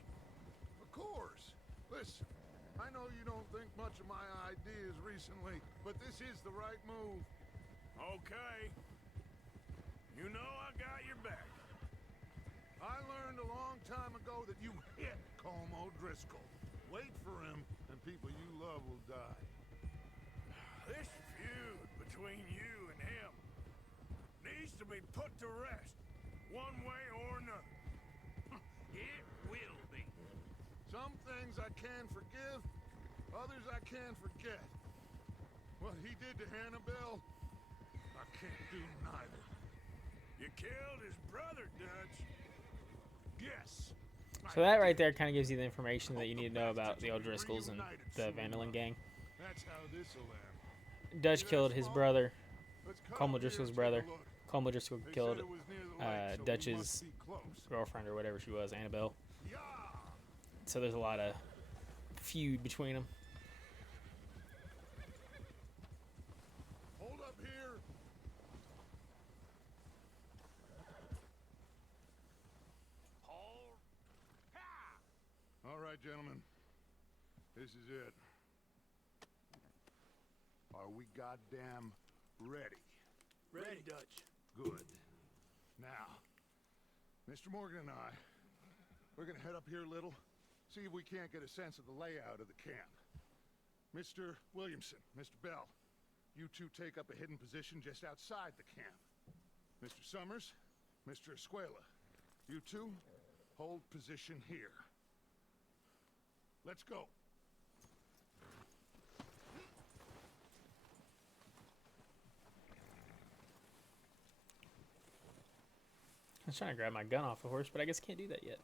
Of course. Listen, I know you don't think much of my ideas recently, but this is the right move. Okay. You know I got your back. I learned a long time ago that you hit Como Driscoll. Wait for him, and people you love will die. This feud between you and him needs to be put to rest, one way or another. It will be. Some things I can forgive, others I can't forget. What he did to Annabelle, I can't do neither. You killed his brother, Dutch. Yes. So that right there kind of gives you the information that you need to know about the O'Driscolls and the Vandalin gang. That's how this'll end. Dutch killed his brother, Let's cut Como up here Driscoll's and brother. take a look. Como Driscoll They killed said it was near the lake, so we Dutch's must be close. girlfriend or whatever she was, Annabelle. Yeah. So there's a lot of feud between them. Hold up here. Hold. Ha! All right, gentlemen. This is it. Are we goddamn ready? Ready, Dutch. Good. Now, Mr. Morgan and I, we're gonna head up here a little, see if we can't get a sense of the layout of the camp. Mr. Williamson, Mr. Bell, you two take up a hidden position just outside the camp. Mr. Summers, Mr. Escuela, you two hold position here. Let's go. I was trying to grab my gun off the horse, but I guess I can't do that yet.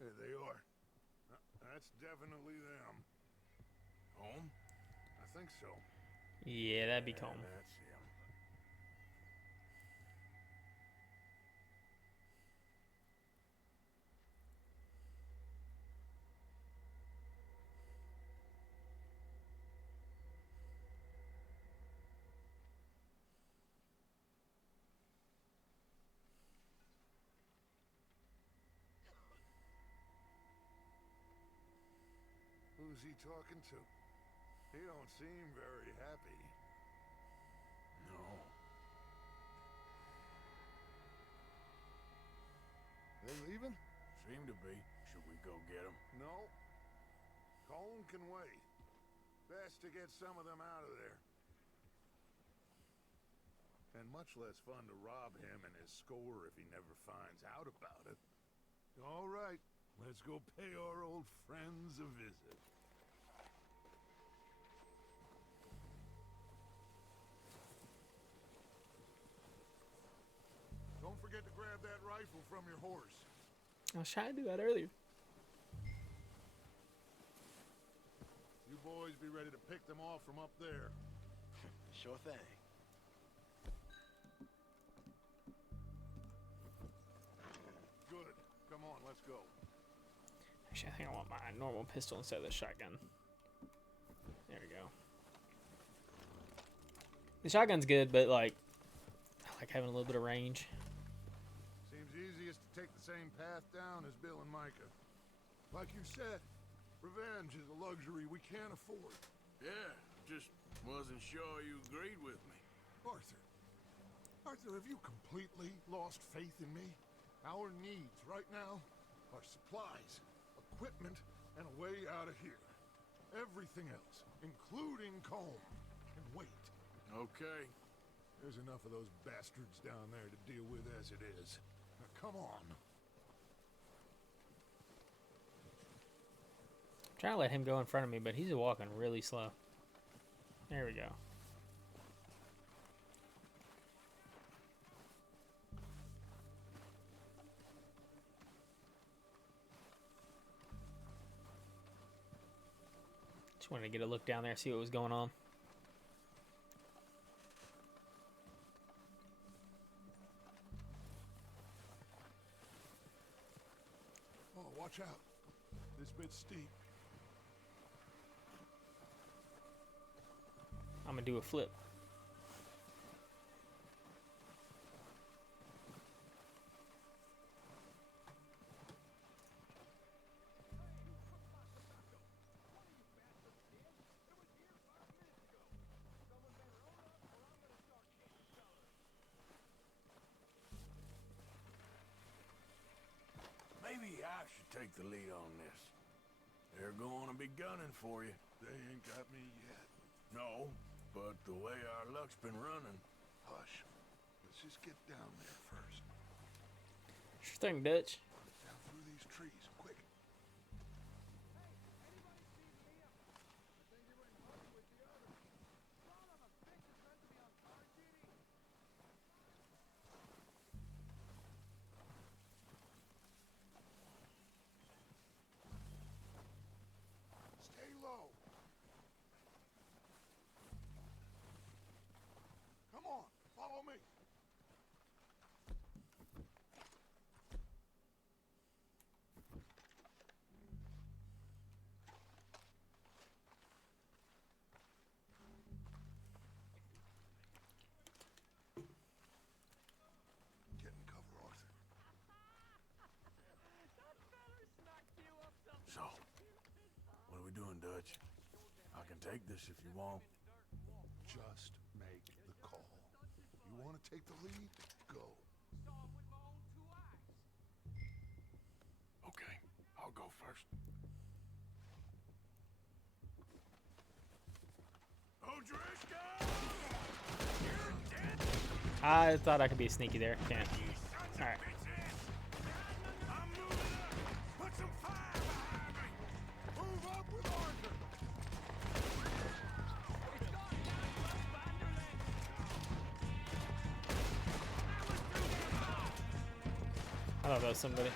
There they are. That's definitely them. Home? I think so. Yeah, that'd be calm. That's him. Who's he talking to? He don't seem very happy. No. They leaving? Seem to be. Should we go get him? No. Colin can wait. Best to get some of them out of there. And much less fun to rob him and his score if he never finds out about it. All right, let's go pay our old friends a visit. Don't forget to grab that rifle from your horse. I was trying to do that earlier. You boys be ready to pick them off from up there. Sure thing. Good. Come on, let's go. Actually, I think I want my normal pistol instead of the shotgun. There we go. The shotgun's good, but like, I like having a little bit of range. Seems easiest to take the same path down as Bill and Micah. Like you said, revenge is a luxury we can't afford. Yeah, just wasn't sure you agreed with me. Arthur. Arthur, have you completely lost faith in me? Our needs right now are supplies, equipment, and a way out of here. Everything else, including Colm, can wait. Okay. There's enough of those bastards down there to deal with as it is. Now, come on. I'm trying to let him go in front of me, but he's walking really slow. There we go. Just wanted to get a look down there, see what was going on. Oh, watch out. This bit's steep. I'm gonna do a flip. Maybe I should take the lead on this. They're going to be gunning for you. They ain't got me yet. No, but the way our luck's been running. Hush. Let's just get down there first. Sure thing, Dutch. Down through these trees, quick. Stay low. Come on, follow me. doing, Dutch? I can take this if you want. Just make the call. You want to take the lead? Go. Okay, I'll go first. O'Driscoll! You're dead! I thought I could be sneaky there. Can't. All right. I'm moving up! Put some fire behind me! Move up with Arthur! I thought that was somebody.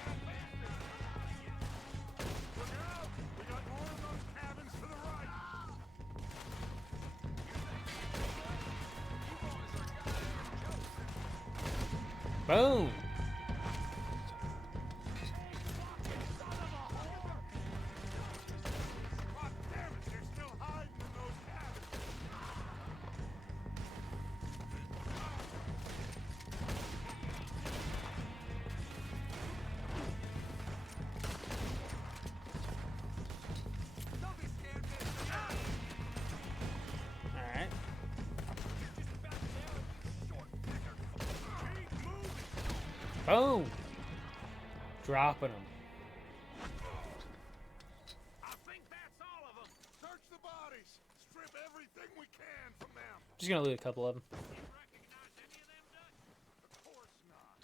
Look out! We got more of those cabins to the right! Boom. God damn it! They're still hiding in those cabins! All right. Boom. Dropping them. I think that's all of them! Search the bodies! Strip everything we can from them! Just gonna loot a couple of them. Of course not.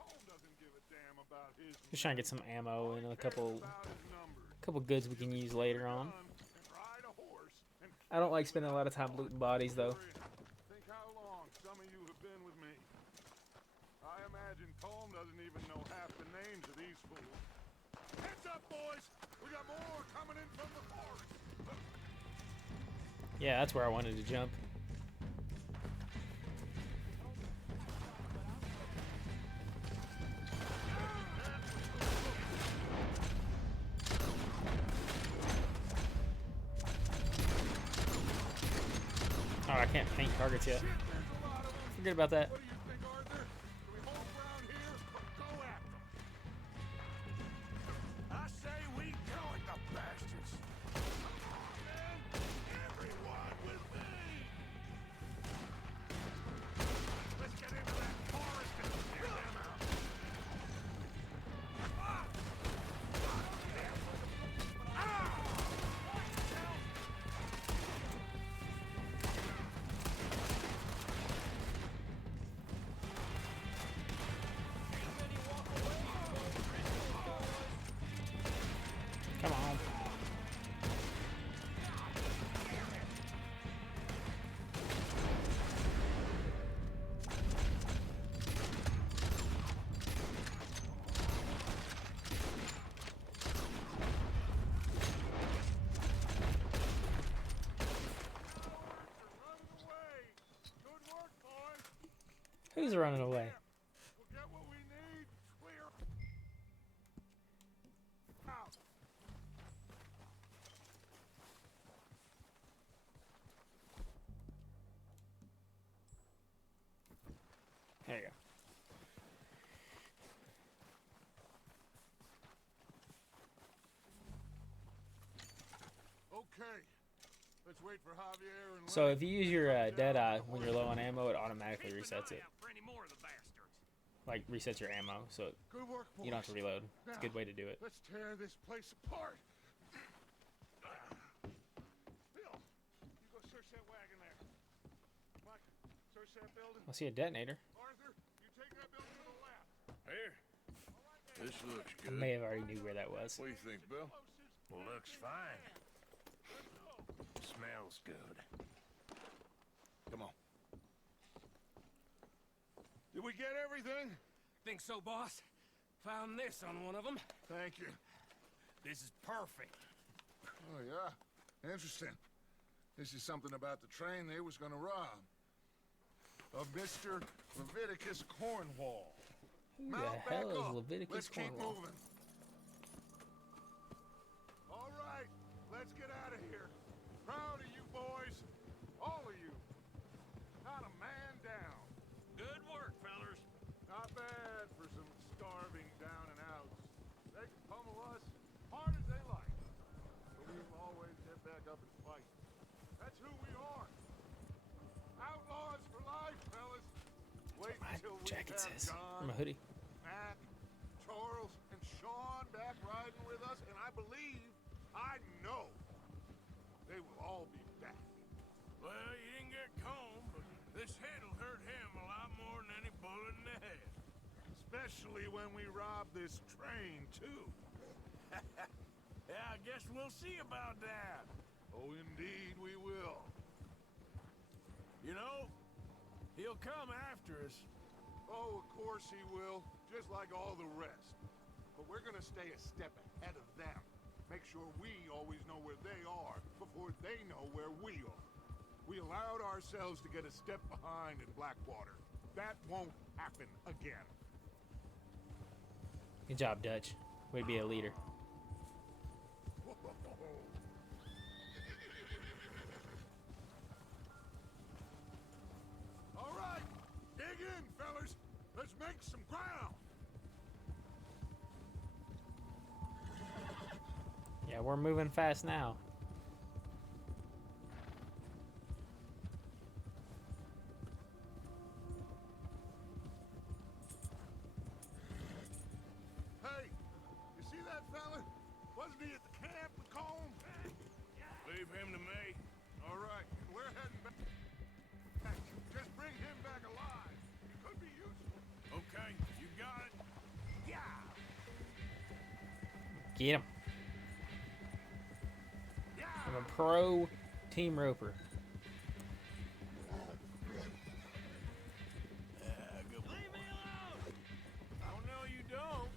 Home doesn't give a damn about his Just trying to get some ammo and a couple about his numbers. goods we can use later on. And ride a horse and I don't like spending a lot of time looting bodies though. think how long some of you have been with me. I imagine Colm doesn't even know half the names of these fools. Heads up, boys! We got more coming in from the forest! Yeah, that's where I wanted to jump. Oh, I can't paint targets yet. Forget about that. What do you think, Arthur? Do we hold ground here or go after them? I say we go at the bastards! Come on, man! Everyone with me! Let's get into that forest and clear them out! Come on. Good work, boys! Who's running away? We'll get what we need. Clear out. There you go. Okay. Let's wait for Javier and So if you use your Deadeye when you're low on ammo, it automatically resets it. For any more of the bastards. Like resets your ammo, so Good work, boys. you don't have to reload. It's a good way to do it. Let's tear this place apart. Bill, you go search that wagon there. Mike, search that building. I see a detonator. Arthur, you take that building to the left. Here. This looks I good. may have already knew where that was. What do you think, Bill? Looks fine. Smells good. Come on. Did we get everything? Think so, boss? Found this on one of them. Thank you. This is perfect. Oh, yeah? Interesting. This is something about the train they was gonna rob. Of Mr. Leviticus Cornwall. Who Mount the back hell is up. Leviticus Let's keep Cornwall? moving. All right, let's get out of here. Proud of you boys. All of you. Not a man down. Good work, fellers. Not bad for some starving down and outs. They can pummel us hard as they like. But we'll always Wait My until we jacket have says. Or John, my hoodie. Mac, Charles, and Sean back riding with us, and I believe, I know, they will all be back. Well, you didn't get Combe, but this hit'll hurt him a lot more than any bullet in the head. Especially when we rob this train, too. Yeah, I guess we'll see about that. Oh, indeed we will. You know, he'll come after us. Oh, of course he will, just like all the rest. But we're gonna stay a step ahead of them. Make sure we always know where they are before they know where we are. We allowed ourselves to get a step behind in Blackwater. That won't happen again. Good job, Dutch. Way to be a leader. All right, dig in, fellas. Let's make some ground. Yeah, we're moving fast now. Hey, you see that fella? Wasn't he at the camp with Colm? Leave him to me. All right, we're heading back. Just bring him back alive. He could be useful. Okay, you got it. Yeah. Get him. I'm a pro team roper. Leave me alone! Oh, no, you don't.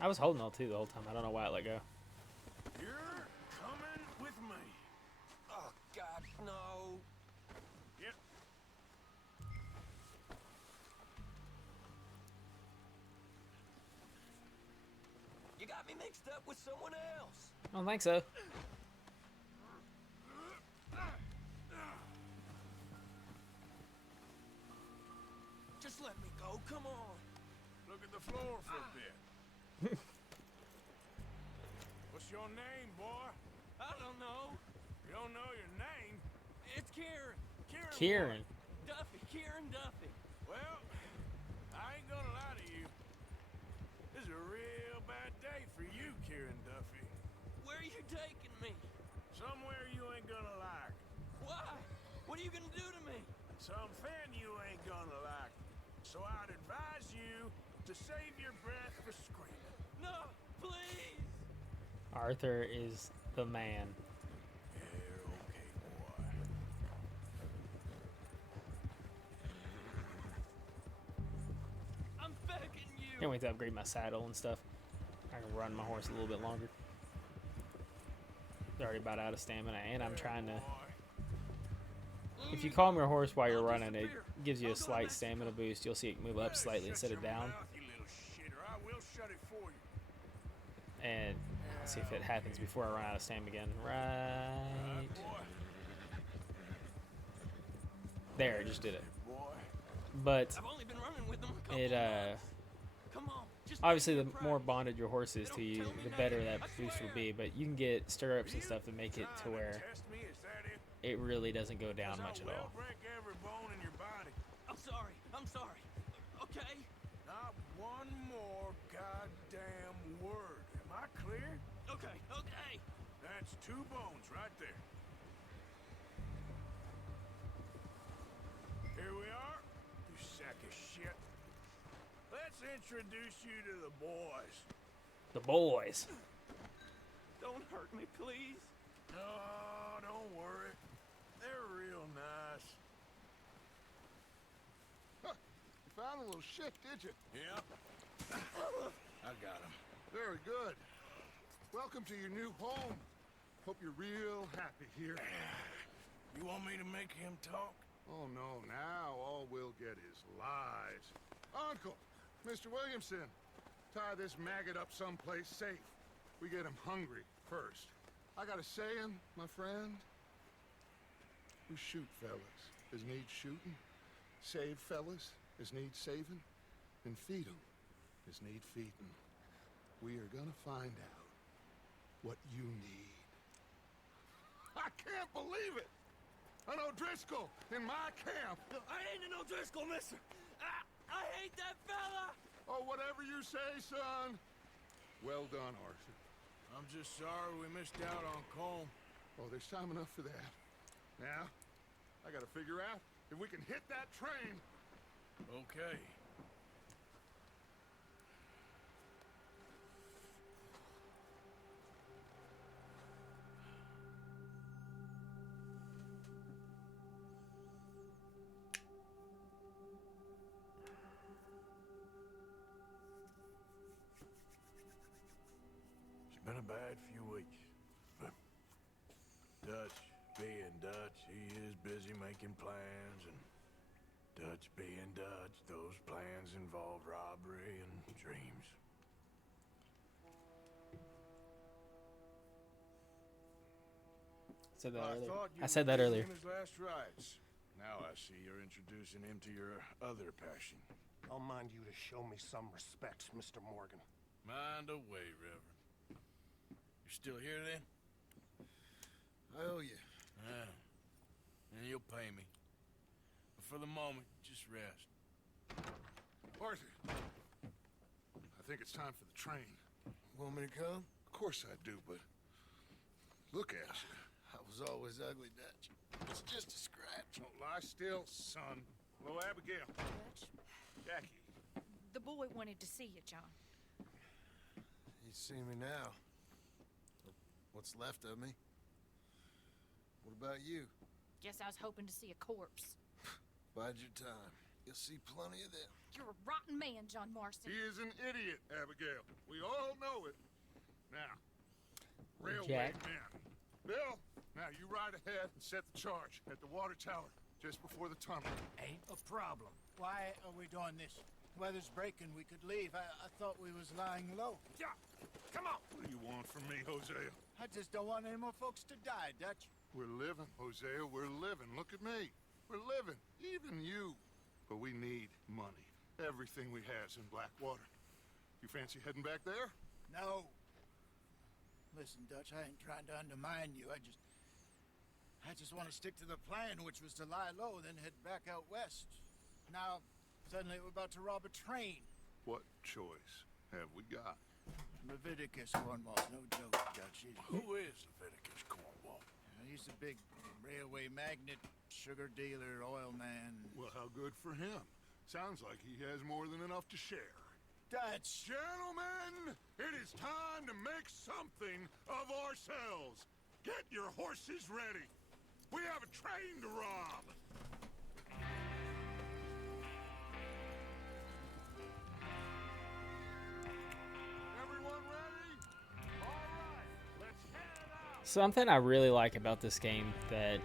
I was holding L2 the whole time. I don't know why I let go. You're coming with me. Oh, God, no. Yep. You got me mixed up with someone else. I don't think so. Just let me go, come on. Look at the floor for a bit. What's your name, boy? I don't know. You don't know your name? It's Kieran. Kieran. Duffy, Kieran Duffy. Well, I ain't gonna lie to you. This is a real bad day for you, Kieran Duffy. Where are you taking me? Somewhere you ain't gonna like. Why? What are you gonna do to me? Something you ain't gonna like. So I'd advise you to save your breath for screaming. No, please. Arthur is the man. Yeah, okay, boy. I'm begging you. Can't wait to upgrade my saddle and stuff. I can run my horse a little bit longer. They're already about out of stamina, and I'm trying to... If you calm your horse while you're running, it gives you a slight stamina boost. You'll see it move up slightly instead of down. You little shitter. I will shut it for you. And let's see if it happens before I run out of stamina again. Right. There, it just did it. But I've only been running with them a couple it, months. Come on, just obviously the more bonded your horse is to you, the better that boost will be. But you can get stirrups and stuff to make it to where it really doesn't go down much at all. Break every bone in your body. I'm sorry. I'm sorry. Okay? Not one more goddamn word. Am I clear? Okay. Okay. That's 2 bones right there. Here we are, you sack of shit. Let's introduce you to the boys. The boys. Don't hurt me, please. Oh, don't worry. They're real nice. Huh. You found a little shit, did you? Yep. I got him. Very good. Welcome to your new home. Hope you're real happy here. You want me to make him talk? Oh, no. Now all we'll get is lies. Uncle, Mr. Williamson, tie this maggot up someplace safe. We get him hungry first. I got a saying, my friend. We shoot fellas as need shooting, save fellas as need saving, and feed 'em as need feeding. We are gonna find out what you need. can't believe it. An O'Driscoll in my camp. I ain't an O'Driscoll, mister. I hate that fella. Oh, whatever you say, son. Well done, Arthur. I'm just sorry we missed out on Colm. Oh, there's time enough for that. Now, I gotta figure out if we can hit that train. Okay. It's been a bad few weeks, but Dutch being Dutch, he is busy making plans, and Dutch being Dutch, those plans involve robbery and dreams. Said that I earlier. thought you I said were that earlier. giving him his last rites. Now I see you're introducing him to your other passion. I'll mind you to show me some respect, Mr. Morgan. Mind away, Reverend. You're still here then? I owe you. Yeah. And you'll pay me. But for the moment, just rest. Arthur, I think it's time for the train. Want me to come? Of course I do, but look at you. I was always ugly, Dutch. It's just a scratch. Don't lie still, son. Hello, Abigail. Dutch, Jackie. the boy wanted to see you, John. You see me now. Or what's left of me. What about you? Guess I was hoping to see a corpse. Bide your time. You'll see plenty of them. You're a rotten man, John Marston. He is an idiot, Abigail. We all know it. Now, railway Jack. men. Bill, now you ride ahead and set the charge at the water tower just before the tunnel. Ain't a problem. Why are we doing this? Weather's breaking. We could leave. I thought we was lying low. Yeah, come on. What do you want from me, Hosea? I just don't want any more folks to die, Dutch. We're living, Hosea. We're living. Look at me. We're living. Even you. But we need money. Everything we has in Blackwater. You fancy heading back there? No. Listen, Dutch, I ain't trying to undermine you. I just want to stick to the plan, which was to lie low, then head back out west. Now, suddenly we're about to rob a train. What choice have we got? Leviticus Cornwall's no joke, Dutch. Who is Leviticus Cornwall? He's a big railway magnate, sugar dealer, oil man. Well, how good for him. Sounds like he has more than enough to share. Dutch! Gentlemen, it is time to make something of ourselves. Get your horses ready. We have a train to rob. Everyone ready? All right, let's head out. Something I really like about this game that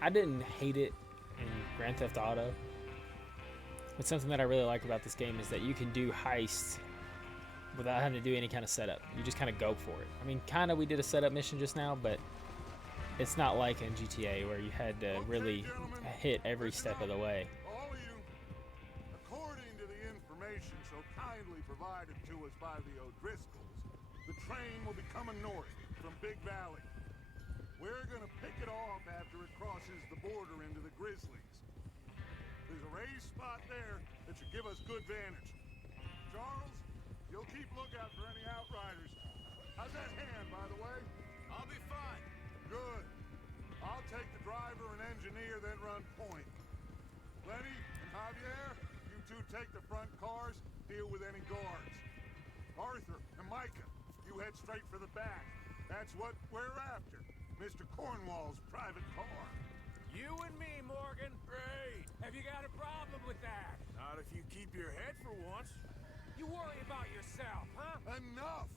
I didn't hate it in Grand Theft Auto, but something that I really like about this game is that you can do heists without having to do any kind of setup. You just kind of go for it. I mean, kind of we did a setup mission just now, but it's not like in GTA where you had to really hit every step of the way. All of you, according to the information so kindly provided to us by the O'Driscolls, the train will be coming north from Big Valley. We're gonna pick it off after it crosses the border into the Grizzlies. There's a raised spot there that should give us good vantage. Charles, you'll keep lookout for any outriders. How's that hand, by the way? I'll be fine. Good. I'll take the driver and engineer, then run point. Lenny and Javier, you two take the front cars, deal with any guards. Arthur and Micah, you head straight for the back. That's what we're after. Mr. Cornwall's private car. You and me, Morgan. Great. Have you got a problem with that? Not if you keep your head for once. You worry about yourself, huh? Enough!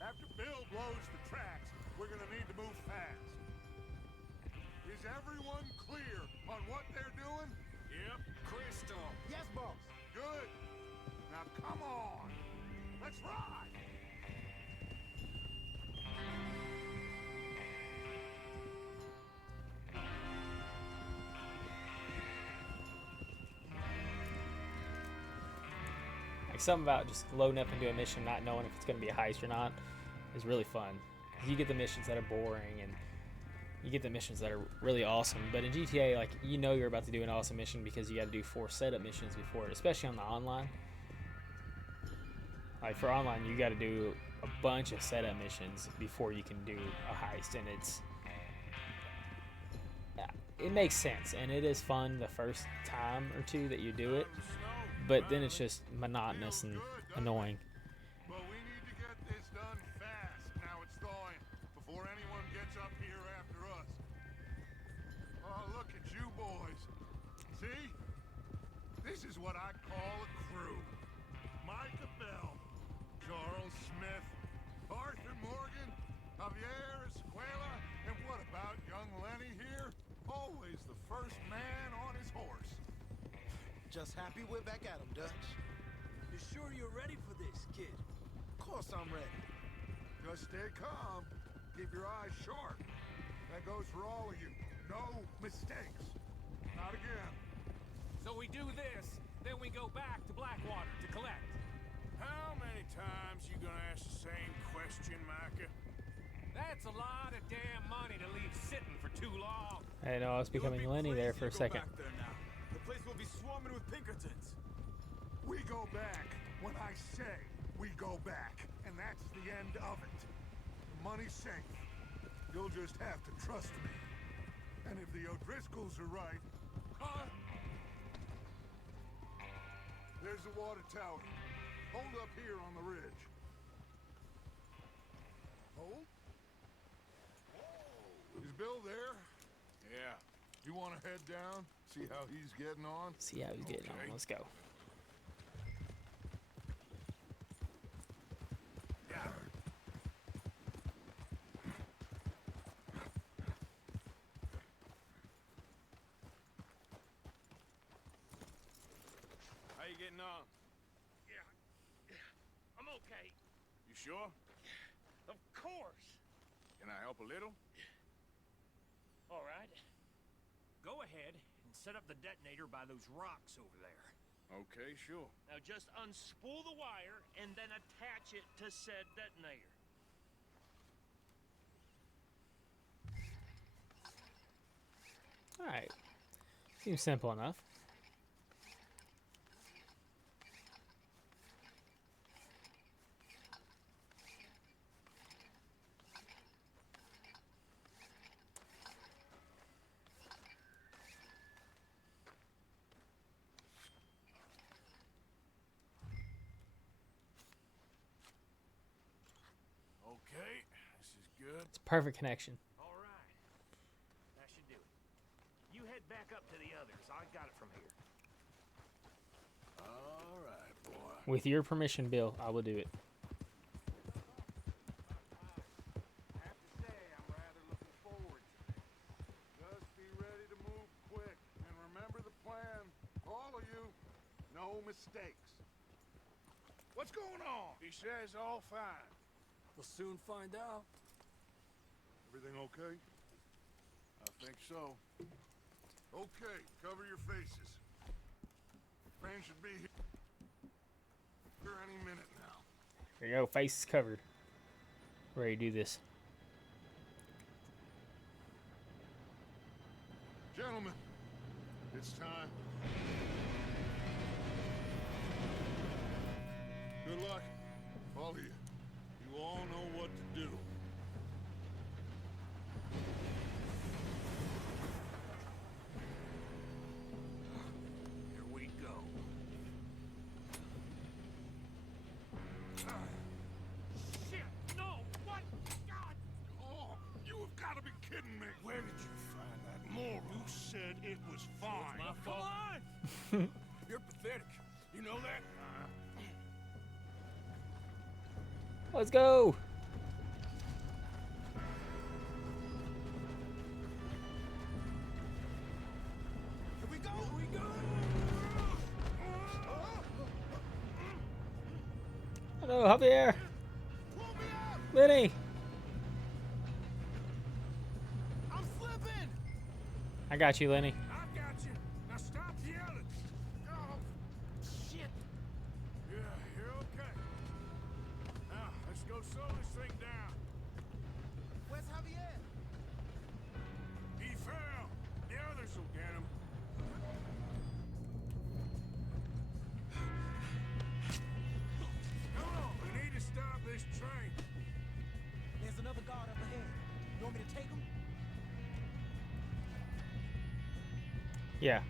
After Bill blows the tracks, we're gonna need to move fast. Is everyone clear on what they're doing? Yep. Crystal. Yes, boss. Good. Now come on. Let's ride. Like something about just loading up into a mission, not knowing if it's going to be a heist or not, is really fun. You get the missions that are boring, and you get the missions that are really awesome. But in GTA, like, you know you're about to do an awesome mission because you got to do 4 setup missions before it, especially on the online. Like, for online, you got to do a bunch of setup missions before you can do a heist, and it makes sense, and it is fun the first time or two that you do it, but then it's just monotonous and annoying. But we need to get this done fast. Now it's thawing before anyone gets up here after us. Oh, look at you boys. See? This is what I call a crew. Micah Bell, Charles Smith, Arthur Morgan, Javier Escuela, and what about young Lenny here? Always the first man on his horse. Just happy we're back at him, Dutch. You sure you're ready for this, kid? Of course I'm ready. Just stay calm. Keep your eyes sharp. That goes for all of you. No mistakes. Not again. So we do this, then we go back to Blackwater to collect. How many times you gonna ask the same question, Micah? That's a lot of damn money to leave sitting for too long. I know I was becoming Lenny there for a second. Back there now. The place will be swarming with Pinkertons. We go back when I say we go back, and that's the end of it. The money's safe. You'll just have to trust me. And if the O'Driscolls are right, huh? There's the water tower. Hold up here on the ridge. Hold? Is Bill there? Yeah. You want to head down? See how he's getting on? See how he's getting on. Let's go. How you getting on? Yeah. I'm okay. You sure? Of course. Can I help a little? All right. Go ahead and set up the detonator by those rocks over there. Okay, sure. Now just unspool the wire and then attach it to said detonator. Alright. Seems simple enough. Okay, this is good. It's a perfect connection. All right. That should do it. You head back up to the others. I got it from here. All right, boy. With your permission, Bill, I will do it. I have to say, I'm rather looking forward to this. Just be ready to move quick. And remember the plan. All of you, no mistakes. What's going on? He says all fine. We'll soon find out. Everything okay? I think so. Okay, cover your faces. Train should be here any minute now. There you go, face is covered. Ready to do this. Gentlemen, it's time. Good luck, all of you. You all know what to do. Here we go. Shit! No! What? God! Oh, you have got to be kidding me. Where did you find that Moral, you said it was fine. my Come fault? on! You're pathetic. You know that? Let's go! Here we go! Here we go! Hello, Javier! Pull me up! Lenny! I'm slipping! I got you, Lenny. I've got you. Now stop yelling. Oh, shit! Yeah, you're okay. Now, let's go slow this thing down. Yeah.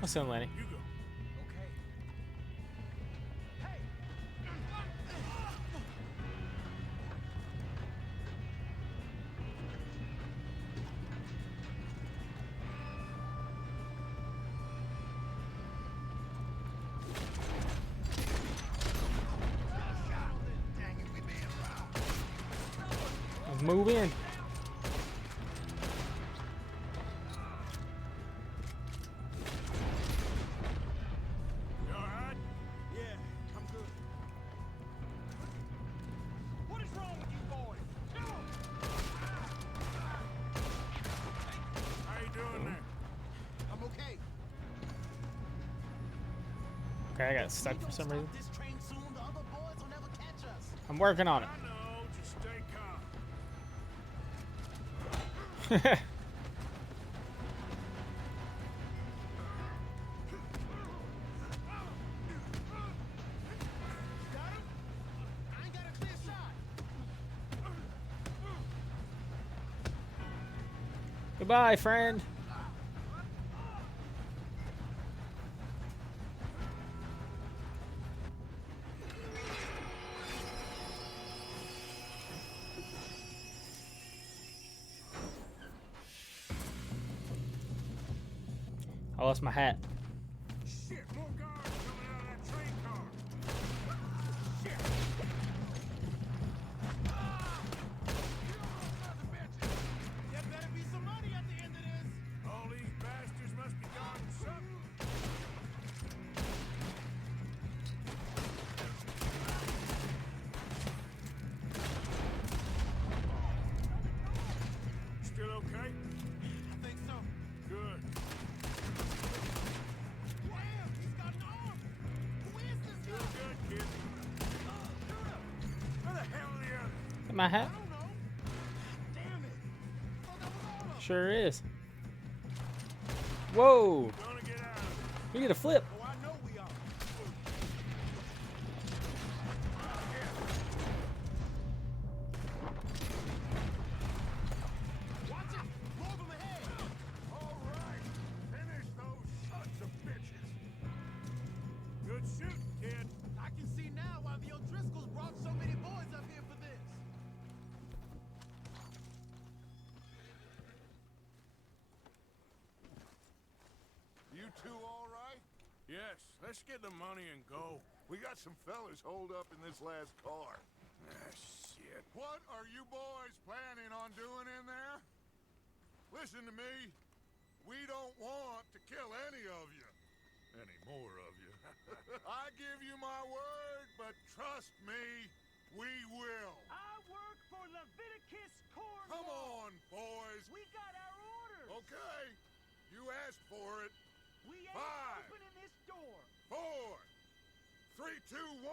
I'll send Lenny. You go. Okay. Hey! Let's move in. You alright? Yeah, I'm good. What is wrong with you boys? Kill 'em! How you doing there? I'm okay. Okay, I got stuck for some reason. This train soon, the other boys will never catch us. I'm working on it. I know, just stay calm. Got him? I ain't got a clear shot. Goodbye, friend. I lost my hat. Shit, more guards coming out of that train car. Shit. There better be some money at the end of this. All these bastards must be guarding something. Still okay? I think so. Good. Wham! He's got an arm. Who is this Still guy? good, kid. Where the hell are the others? Got my hat? I don't know. Damn it. Thought that was all of them. Sure is. Whoa! Gonna get out of it. We did a flip. Oh, I know we are. Watch it. More of them ahead. All right. Finish those sons of bitches. Good shooting, kid. I can see now why the O'Driscolls brought so many boys up here for this. You two all right? Yes, let's get the money and go. We got some fellas holed up in this last car. Ah, shit. What are you boys planning on doing in there? Listen to me. We don't want to kill any of you. Any more of you. I give you my word, but trust me, we will. I work for Leviticus Cornwall. Come on, boys. We got our orders. Okay. You asked for it. We ain't 5, opening this door. 4, 3, 2, 1.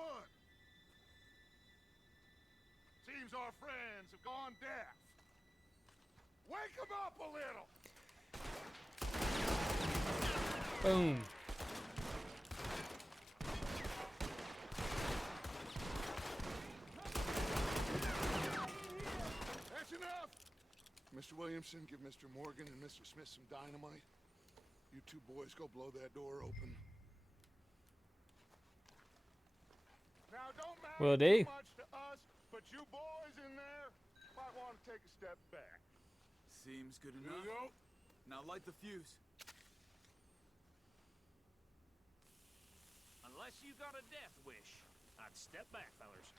Seems our friends have gone deaf. Wake them up a little. Boom. That's enough. Mr. Williamson, give Mr. Morgan and Mr. Smith some dynamite. You two boys go blow that door open. Now, don't matter Will do. too much to us, but you boys in there might want to take a step back. Seems good You enough. go. Now light the fuse. Unless you got a death wish, I'd step back, fellers.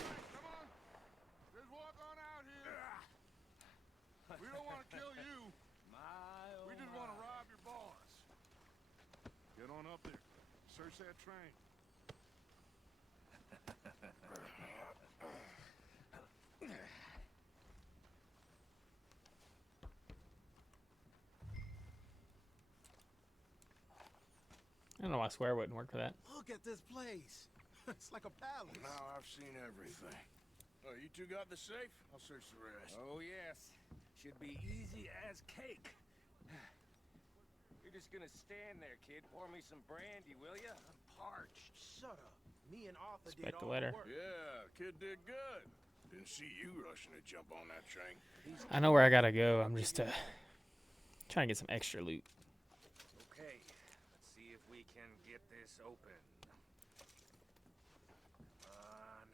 Come on. Just walk on out here. We don't want to kill you. We just want to rob your boss. Get on up there. Search that train. I don't know why swear wouldn't work for that. Look at this place. It's like a palace. Now I've seen everything. Oh, you two got the safe? I'll search the rest. Oh, yes. Should be easy as cake. You're just gonna stand there, kid. Pour me some brandy, will ya? I'm parched. Shut up. Me and Arthur did Expect the all letter. the work. Yeah, kid did good. Didn't see you rushing to jump on that train. I know where I gotta go. I'm just trying to get some extra loot. Okay, let's see if we can get this open. Come on.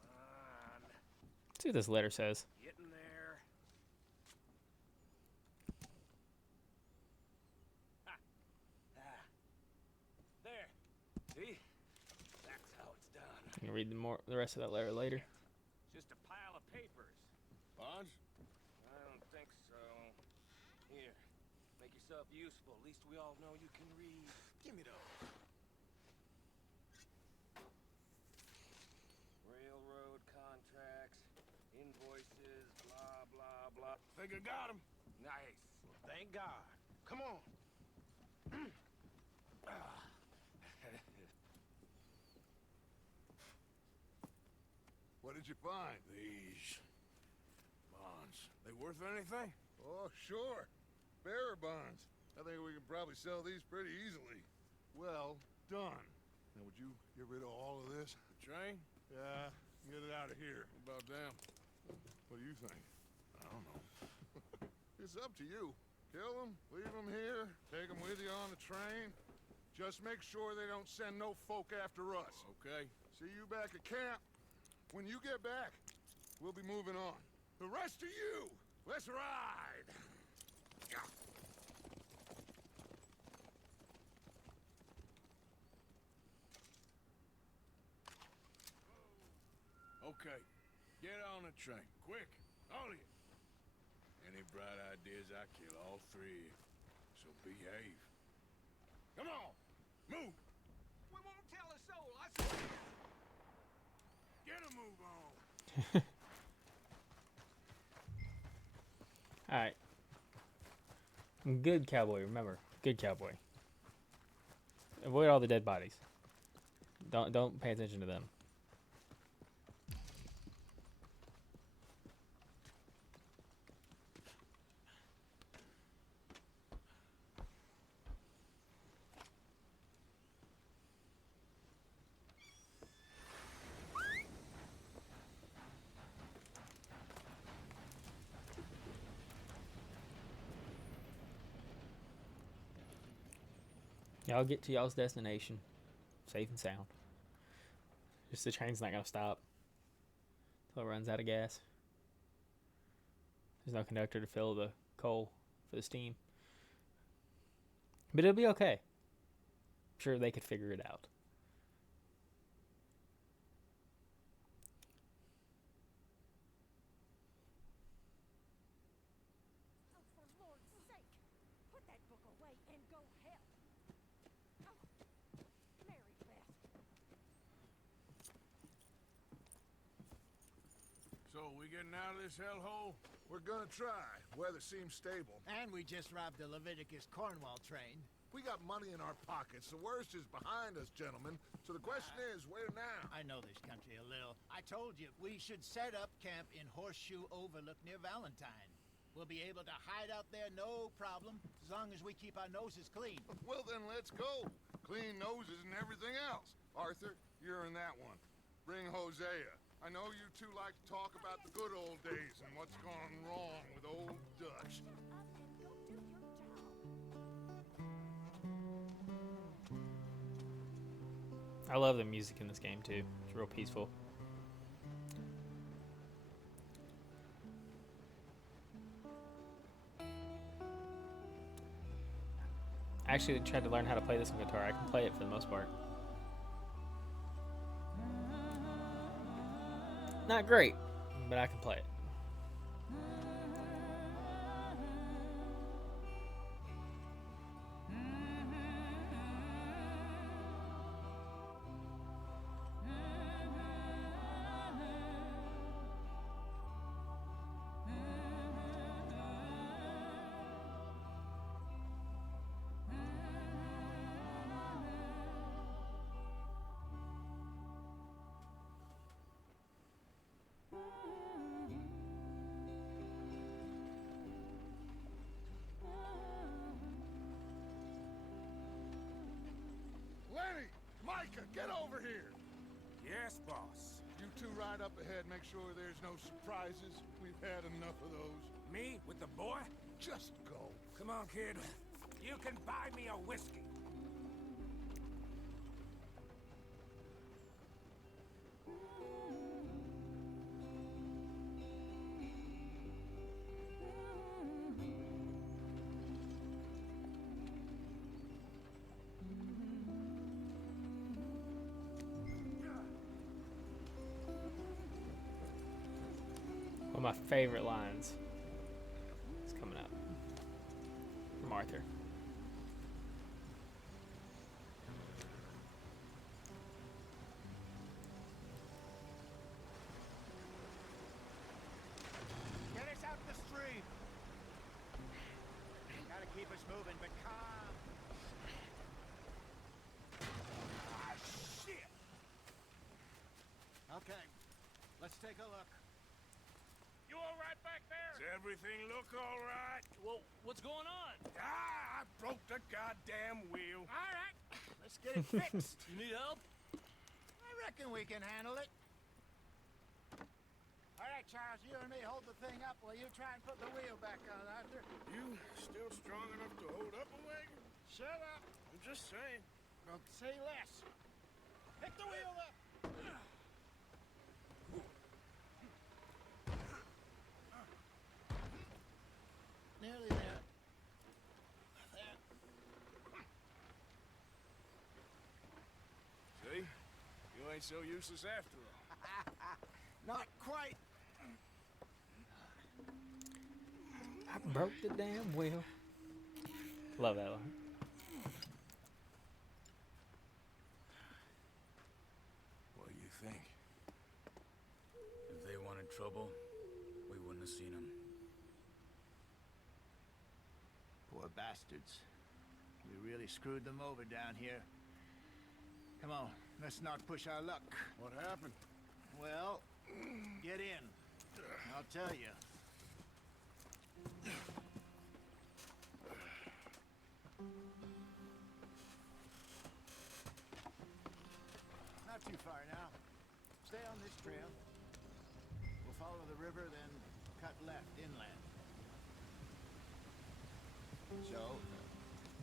Come on. Let's see what this letter says. Getting there. Ha. Ah. There. See? That's how it's done. You can read the rest of that letter later. Just a pile of papers. Bonds? I don't think so. Here, make yourself useful. At least we all know you can read. Give me those. Railroad contracts, invoices, blah, blah, blah. Think I got him. Nice. Well, thank God. Come on. What did you find? These bonds. They worth anything? Oh, sure. Bearer bonds. I think we can probably sell these pretty easily. Well done. Now, would you get rid of all of this? The train? Yeah, get it out of here. What about them? What do you think? I don't know. It's up to you. Kill them, leave them here, take them with you on the train. Just make sure they don't send no folk after us. Okay. See you back at camp. When you get back, we'll be moving on. The rest of you, let's ride! Okay. Get on the train. Quick. All of you. Any bright ideas, I kill all three of you. So behave. Come on. Move. We won't tell a soul, I swear. Get a move on. Alright. Good cowboy, remember. Good cowboy. Avoid all the dead bodies. Don't pay attention to them. Y'all get to y'all's destination, safe and sound. Just the train's not gonna stop until it runs out of gas. There's no conductor to fill the coal for the steam. But it'll be okay. I'm sure they could figure it out. Oh, for Lord's sake, put that book away and go help. Oh, Mary Beth. So, we getting out of this hellhole? We're gonna try. Weather seems stable. And we just robbed the Leviticus Cornwall train. We got money in our pockets. The worst is behind us, gentlemen. So the question is, where now? I know this country a little. I told you, we should set up camp in Horseshoe Overlook near Valentine. We'll be able to hide out there no problem, as long as we keep our noses clean. Well, then let's go. Clean noses and everything else. Arthur, you're in that one. Bring Hosea. I know you two like to talk about the good old days and what's gone wrong with old Dutch. Up and go do your job. I love the music in this game too. It's real peaceful. I actually tried to learn how to play this on guitar. I can play it for the most part. Not great, but I can play it. Yes, boss. You two ride up ahead, make sure there's no surprises. We've had enough of those. Me with the boy? Just go. Come on, kid. You can buy me a whiskey. One of my favorite lines is coming up from Arthur. Get us out the stream. Gotta keep us moving, but calm. Ah, shit! Okay, let's take a look. You all right back there? Does everything look all right? Well, what's going on? Ah, I broke the goddamn wheel. All right, let's get it fixed. You need help? I reckon we can handle it. All right, Charles, you and me hold the thing up while you try and put the wheel back on, Arthur. You still strong enough to hold up a wagon? Shut up. I'm just saying. Well, say less. Pick the wheel up. Nearly there. There. See? You ain't so useless after all. Not quite. I broke the damn wheel. Love that line. What do you think? If they wanted trouble, we wouldn't have seen them. Poor bastards. We really screwed them over down here. Come on, let's not push our luck. What happened? Well, get in. I'll tell you. Not too far now. Stay on this trail. We'll follow the river, then cut left inland. So,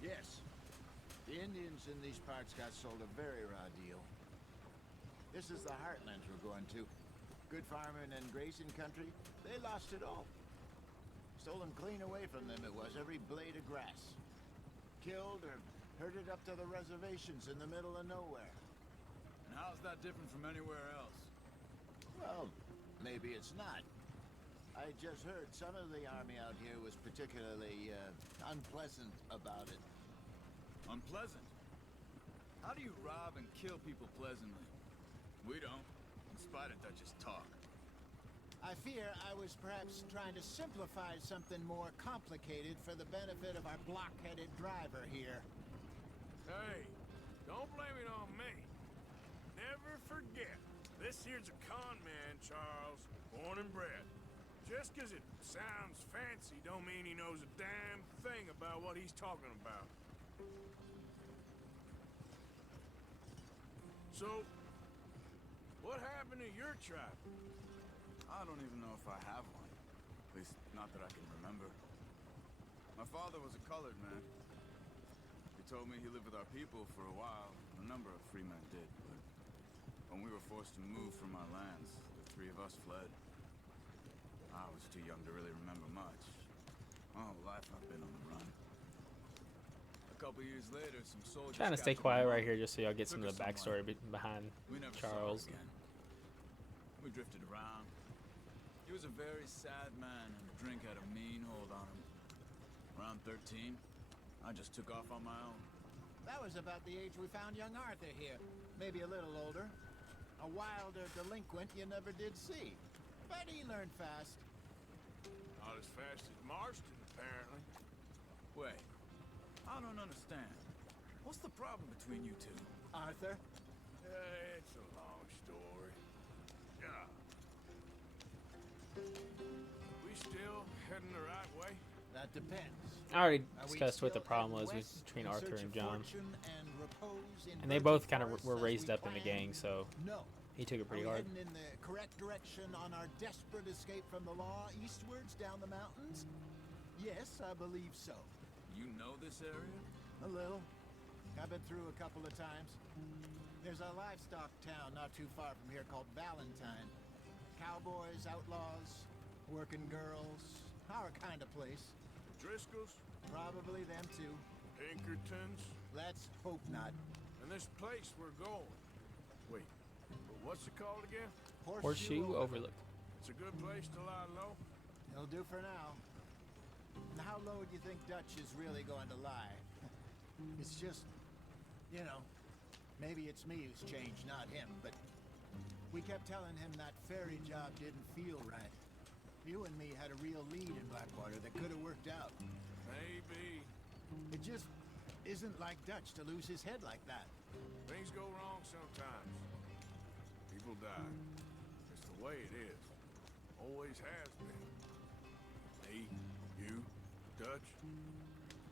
yes, the Indians in these parts got sold a very raw deal. This is the heartlands we're going to. Good farming and grazing country, they lost it all. Stolen clean away from them it was, every blade of grass. Killed or herded up to the reservations in the middle of nowhere. And how's that different from anywhere else? Well, maybe it's not. I just heard some of the army out here was particularly unpleasant about it. Unpleasant? How do you rob and kill people pleasantly? We don't, in spite of Dutch's talk. I fear I was perhaps trying to simplify something more complicated for the benefit of our blockheaded driver here. Hey, don't blame it on me. Never forget, this here's a con man, Charles, born and bred. Just 'cause it sounds fancy don't mean he knows a damn thing about what he's talking about. So, what happened to your tribe? I don't even know if I have one. At least, not that I can remember. My father was a colored man. He told me he lived with our people for a while. A number of free men did, but when we were forced to move from our lands, the three of us fled. I was too young to really remember much. All life I've been on the run. A couple years later, some soldiers Trying to stay captured quiet my right mom. here just so y'all get some Took of the her somewhere. backstory behind We never Charles. saw her again. We drifted around. He was a very sad man, and drink had a mean hold on him. Around 13, I just took off on my own. That was about the age we found young Arthur here. Maybe a little older. A wilder delinquent you never did see. But he learned fast. Not as fast as Marston, apparently. Wait, I don't understand. What's the problem between you two? Arthur? It's a long story. Yeah. We still heading the right way? That depends. I already Are we discussed what the still problem heading was west between in Arthur search and of John. fortune and repose in And they virgin both kind of forests were as raised we up in the planned? gang, so No. He took it pretty Are we hard. heading in the correct direction on our desperate escape from the law eastwards down the mountains? Yes, I believe so. You know this area? A little. I've been through a couple of times. There's a livestock town not too far from here called Valentine. Cowboys, outlaws, working girls, our kind of place. Driscolls? Probably them too. Pinkertons? Let's hope not. And this place we're going. Wait, what's it called again? Horseshoe Overlook. It's a good place to lie low? It'll do for now. And how low do you think Dutch is really going to lie? It's just, you know, maybe it's me who's changed, not him, but we kept telling him that ferry job didn't feel right. You and me had a real lead in Blackwater that could have worked out. Maybe. It just isn't like Dutch to lose his head like that. Things go wrong sometimes. People die. It's the way it is. Always has been. Me, you, Dutch.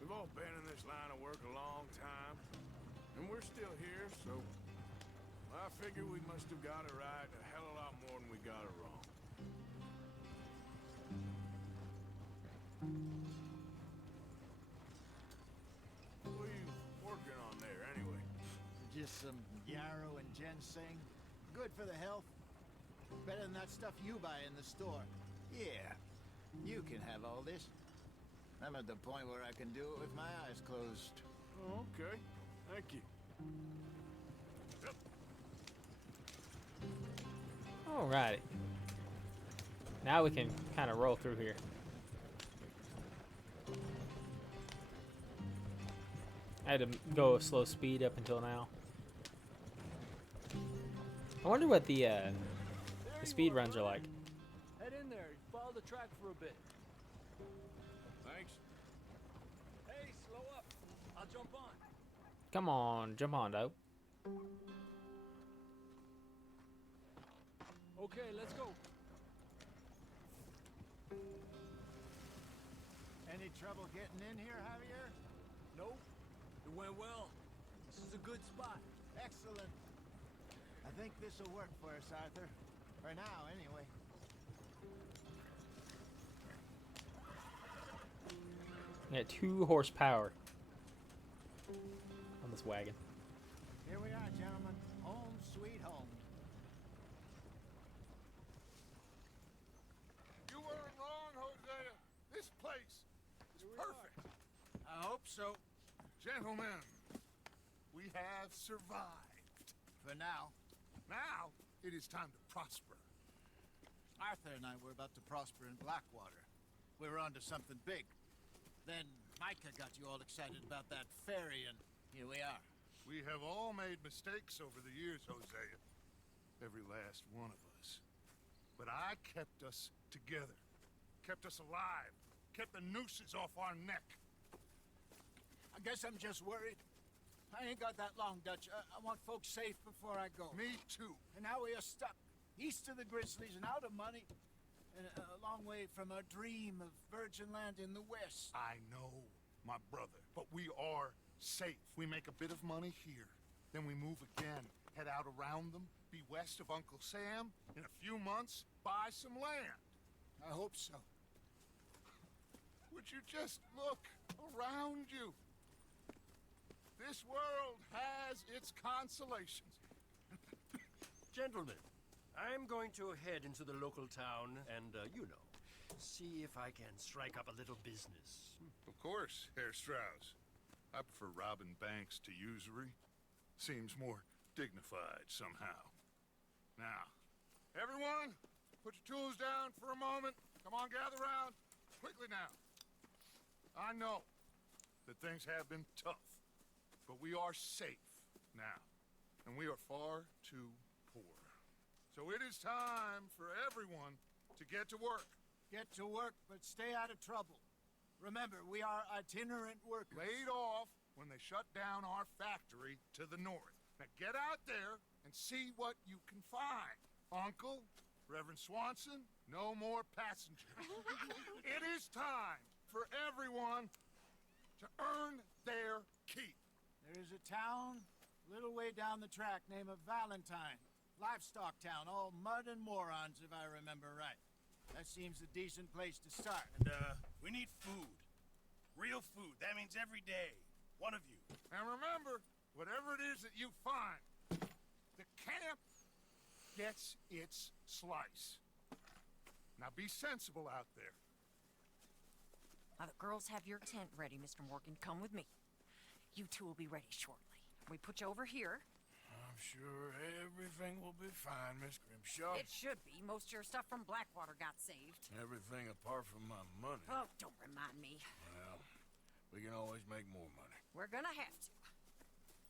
We've all been in this line of work a long time. And we're still here, so... I figure we must have got it right a hell of a lot more than we got it wrong. What are you working on there, anyway? Just some yarrow and ginseng. Good for the health. Better than that stuff you buy in the store. Yeah, you can have all this. I'm at the point where I can do it with my eyes closed. Oh, okay. Thank you. Alrighty. Now we can kind of roll through here. I had to go slow speed up until now. I wonder what the speed runs are like. Head in there. Follow the track for a bit. Thanks. Hey, slow up. I'll jump on. Come on, jump on, though. Okay, let's go. Any trouble getting in here, Javier? Nope. It went well. This is a good spot. Excellent. I think this will work for us, Arthur. For now, anyway. We got 2 horsepower on this wagon. Here we are, gentlemen. Home sweet home. You weren't wrong, Hosea. This place is perfect. I hope so. Gentlemen, we have survived. For now. Now, it is time to prosper. Arthur and I were about to prosper in Blackwater. We were onto something big. Then Micah got you all excited about that ferry, and here we are. We have all made mistakes over the years, Hosea. Every last one of us. But I kept us together. Kept us alive. Kept the nooses off our neck. I guess I'm just worried. I ain't got that long, Dutch. I want folks safe before I go. Me too. And now we are stuck east of the Grizzlies and out of money. And a long way from our dream of virgin land in the west. I know, my brother. But we are safe. We make a bit of money here. Then we move again. Head out around them. Be west of Uncle Sam. In a few months, buy some land. I hope so. Would you just look around you? This world has its consolations. Gentlemen, I'm going to head into the local town and, see if I can strike up a little business. Of course, Herr Strauss. I prefer robbing banks to usury. Seems more dignified somehow. Now, everyone, put your tools down for a moment. Come on, gather round. Quickly now. I know that things have been tough, but we are safe now, and we are far too poor. So it is time for everyone to get to work. Get to work, but stay out of trouble. Remember, we are itinerant workers. Laid off when they shut down our factory to the north. Now get out there and see what you can find. Uncle, Reverend Swanson, no more passengers. It is time for everyone to earn their keep. There is a town a little way down the track named Valentine. Livestock town, all mud and morons, if I remember right. That seems a decent place to start. And, we need food. Real food. That means every day. One of you. And remember, whatever it is that you find, the camp gets its slice. Now be sensible out there. Now, the girls have your tent ready, Mr. Morgan. Come with me. You two will be ready shortly. We put you over here. I'm sure everything will be fine, Miss Grimshaw. It should be. Most of your stuff from Blackwater got saved. Everything apart from my money. Oh, don't remind me. Well, we can always make more money. We're gonna have to.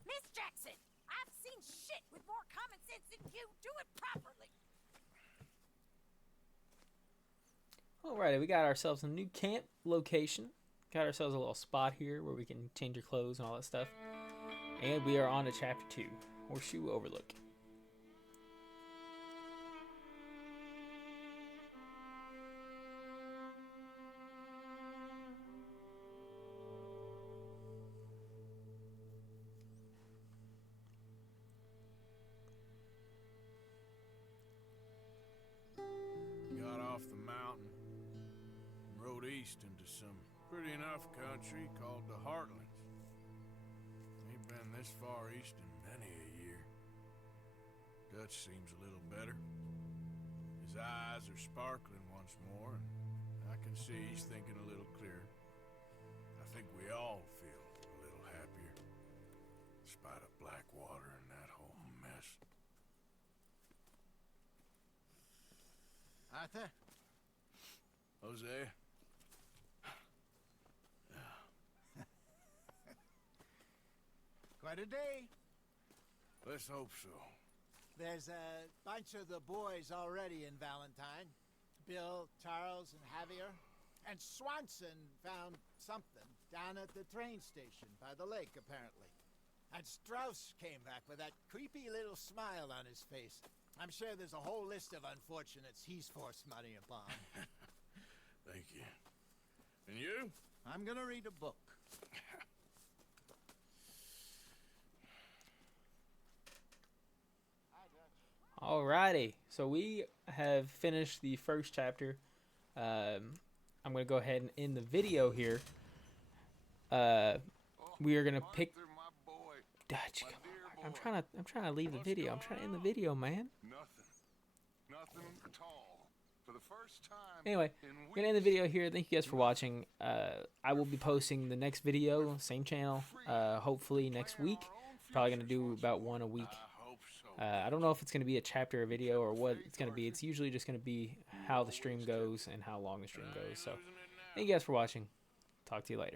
Miss Jackson, I've seen shit with more common sense than you. Do it properly. Alrighty, we got ourselves a new camp location. Got ourselves a little spot here where we can change your clothes and all that stuff. And we are on to chapter 2, Horseshoe Overlook. Got off the mountain and rode east into some pretty enough country called the Heartlands. Ain't been this far east in many a year. Dutch seems a little better. His eyes are sparkling once more, and I can see he's thinking a little clearer. I think we all feel a little happier, in spite of Blackwater and that whole mess. Arthur? Jose? Quite a day. Let's hope so. There's a bunch of the boys already in Valentine. Bill, Charles, and Javier. And Swanson found something down at the train station by the lake, apparently. And Strauss came back with that creepy little smile on his face. I'm sure there's a whole list of unfortunates he's forced money upon. Thank you. And you? I'm gonna read a book. Alrighty, so we have finished the first chapter. I'm going to go ahead and end the video here. We are going to pick... Dutch, I'm trying to leave the video. I'm trying to end the video, man. Nothing at all. For the first time. Anyway, I'm going to end the video here. Thank you guys for watching. I will be posting the next video, same channel, hopefully next week. Probably going to do about one a week. I don't know if it's going to be a chapter or video or what it's going to be. It's usually just going to be how the stream goes and how long the stream goes. So, thank you guys for watching. Talk to you later.